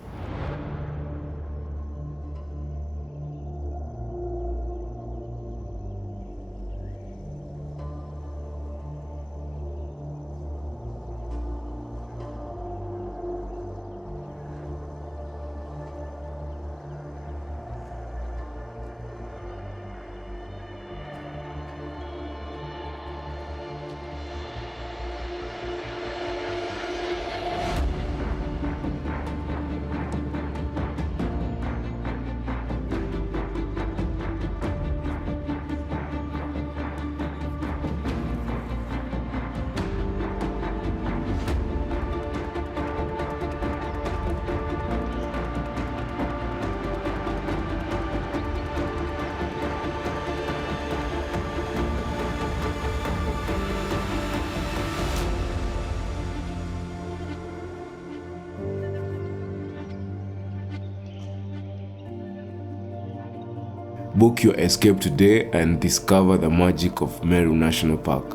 Book your escape today and discover the magic of Meru National Park.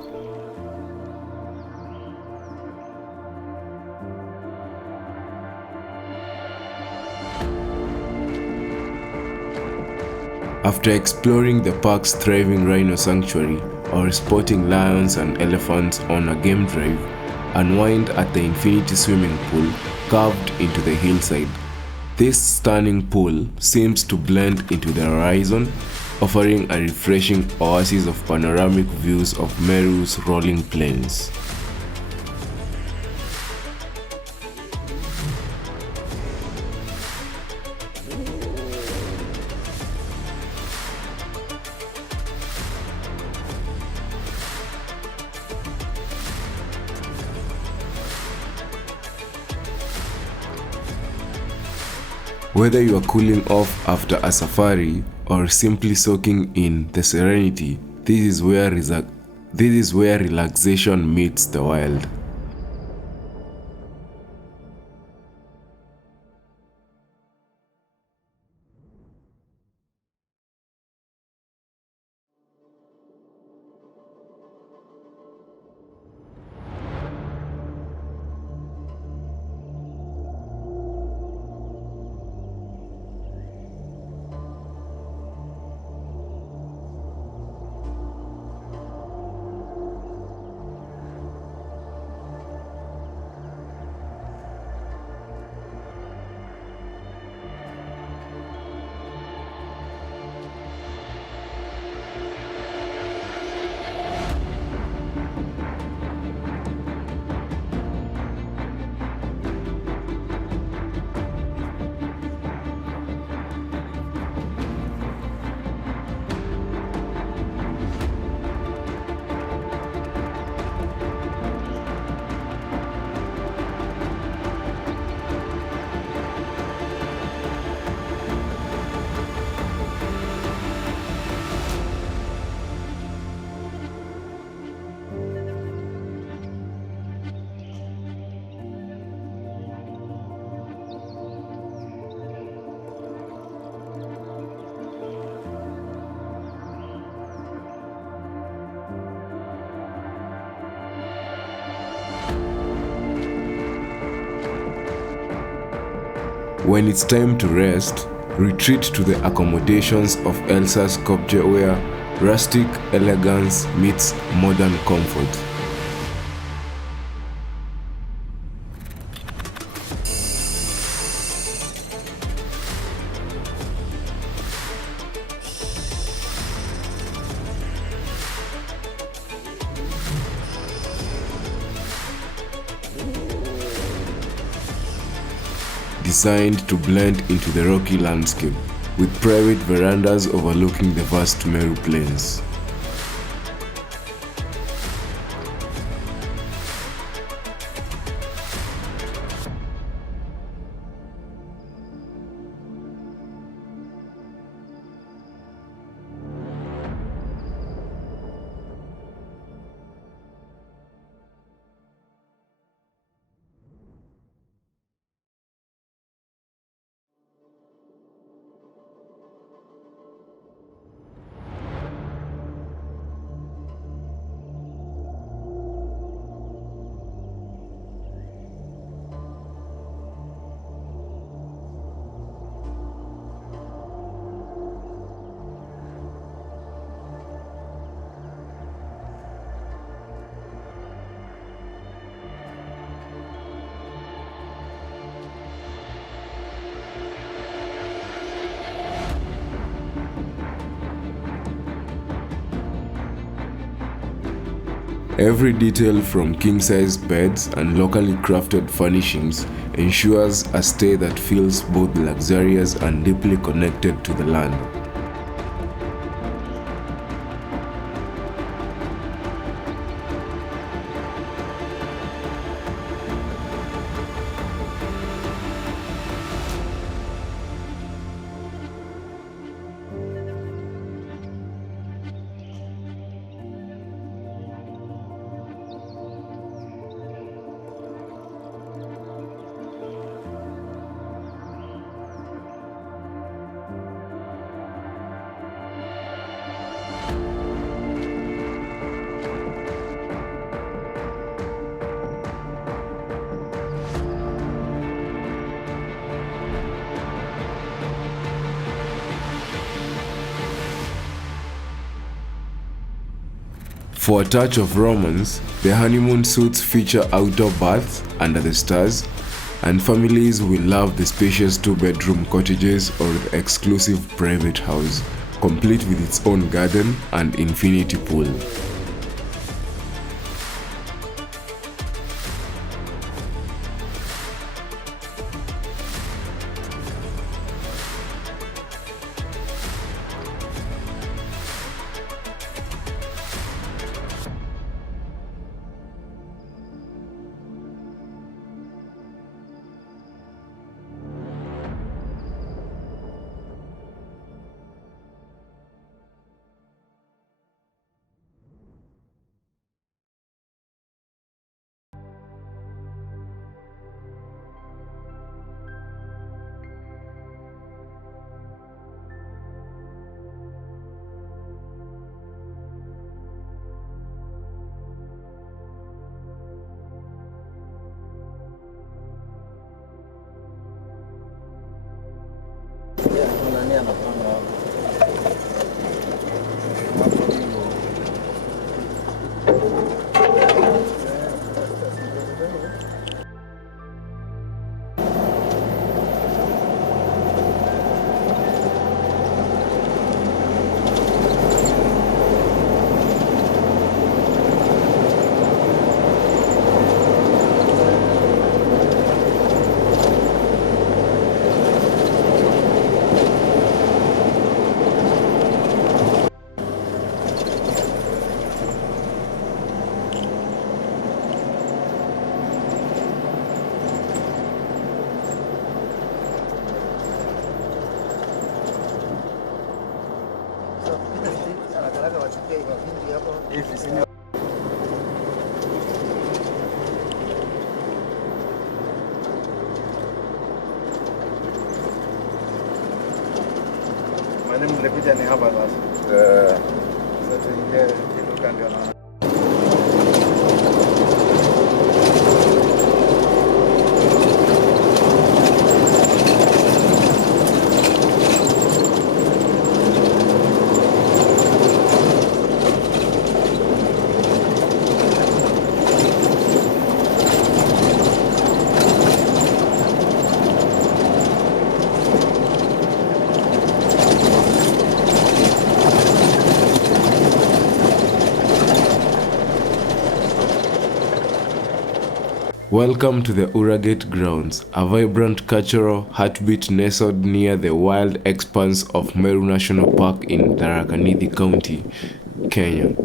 After exploring the park's thriving rhino sanctuary or spotting lions and elephants on a game drive, unwind at the infinity swimming pool carved into the hillside. This stunning pool seems to blend into the horizon, offering a refreshing oasis of panoramic views of Meru's rolling plains. Whether you are cooling off after a safari or simply soaking in the serenity, this is where relaxation meets the wild. When it's time to rest, retreat to the accommodations of Elsa's sculpture where rustic elegance meets modern comfort. Designed to blend into the rocky landscape, with private verandas overlooking the vast Meru plains. Every detail from king-size beds and locally crafted furnishings ensures a stay that feels both luxurious and deeply connected to the land. For a touch of romance, the honeymoon suites feature outdoor baths under the stars, and families will love the spacious two-bedroom cottages or the exclusive private house, complete with its own garden and infinity pool. Mwalimu nilikuja ni hapa sasa. Sasa tuingie kiduka ndio naona. Welcome to the Uragate grounds, a vibrant cultural heartbeat nestled near the wild expanse of Meru National Park in Tharaka, Nithi County, Kenya.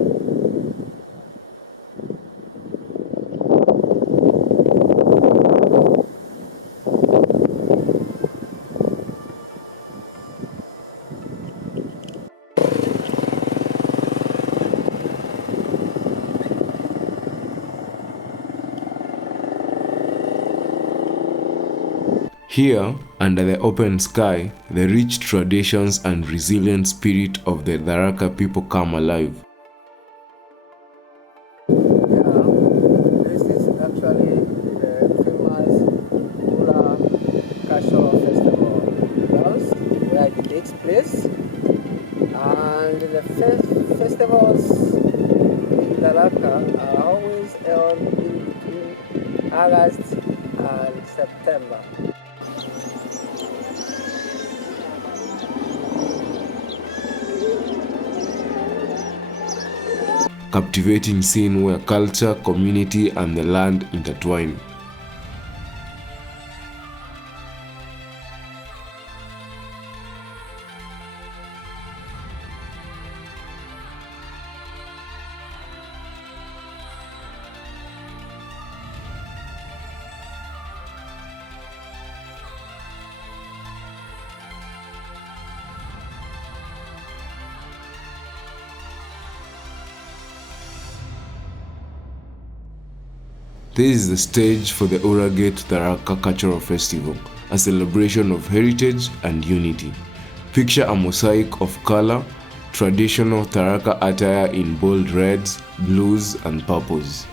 Here, under the open sky, the rich traditions and resilient spirit of the Tharaka people come alive. This is actually the famous Flora cultural festival grounds where it takes place. And the festivals in Tharaka are always held in between August and September. Captivating scene where culture, community, and the land intertwine. This is the stage for the Uragate Tharaka Cultural Festival, a celebration of heritage and unity. Picture a mosaic of color, traditional Tharaka attire in bold reds, blues, and purples.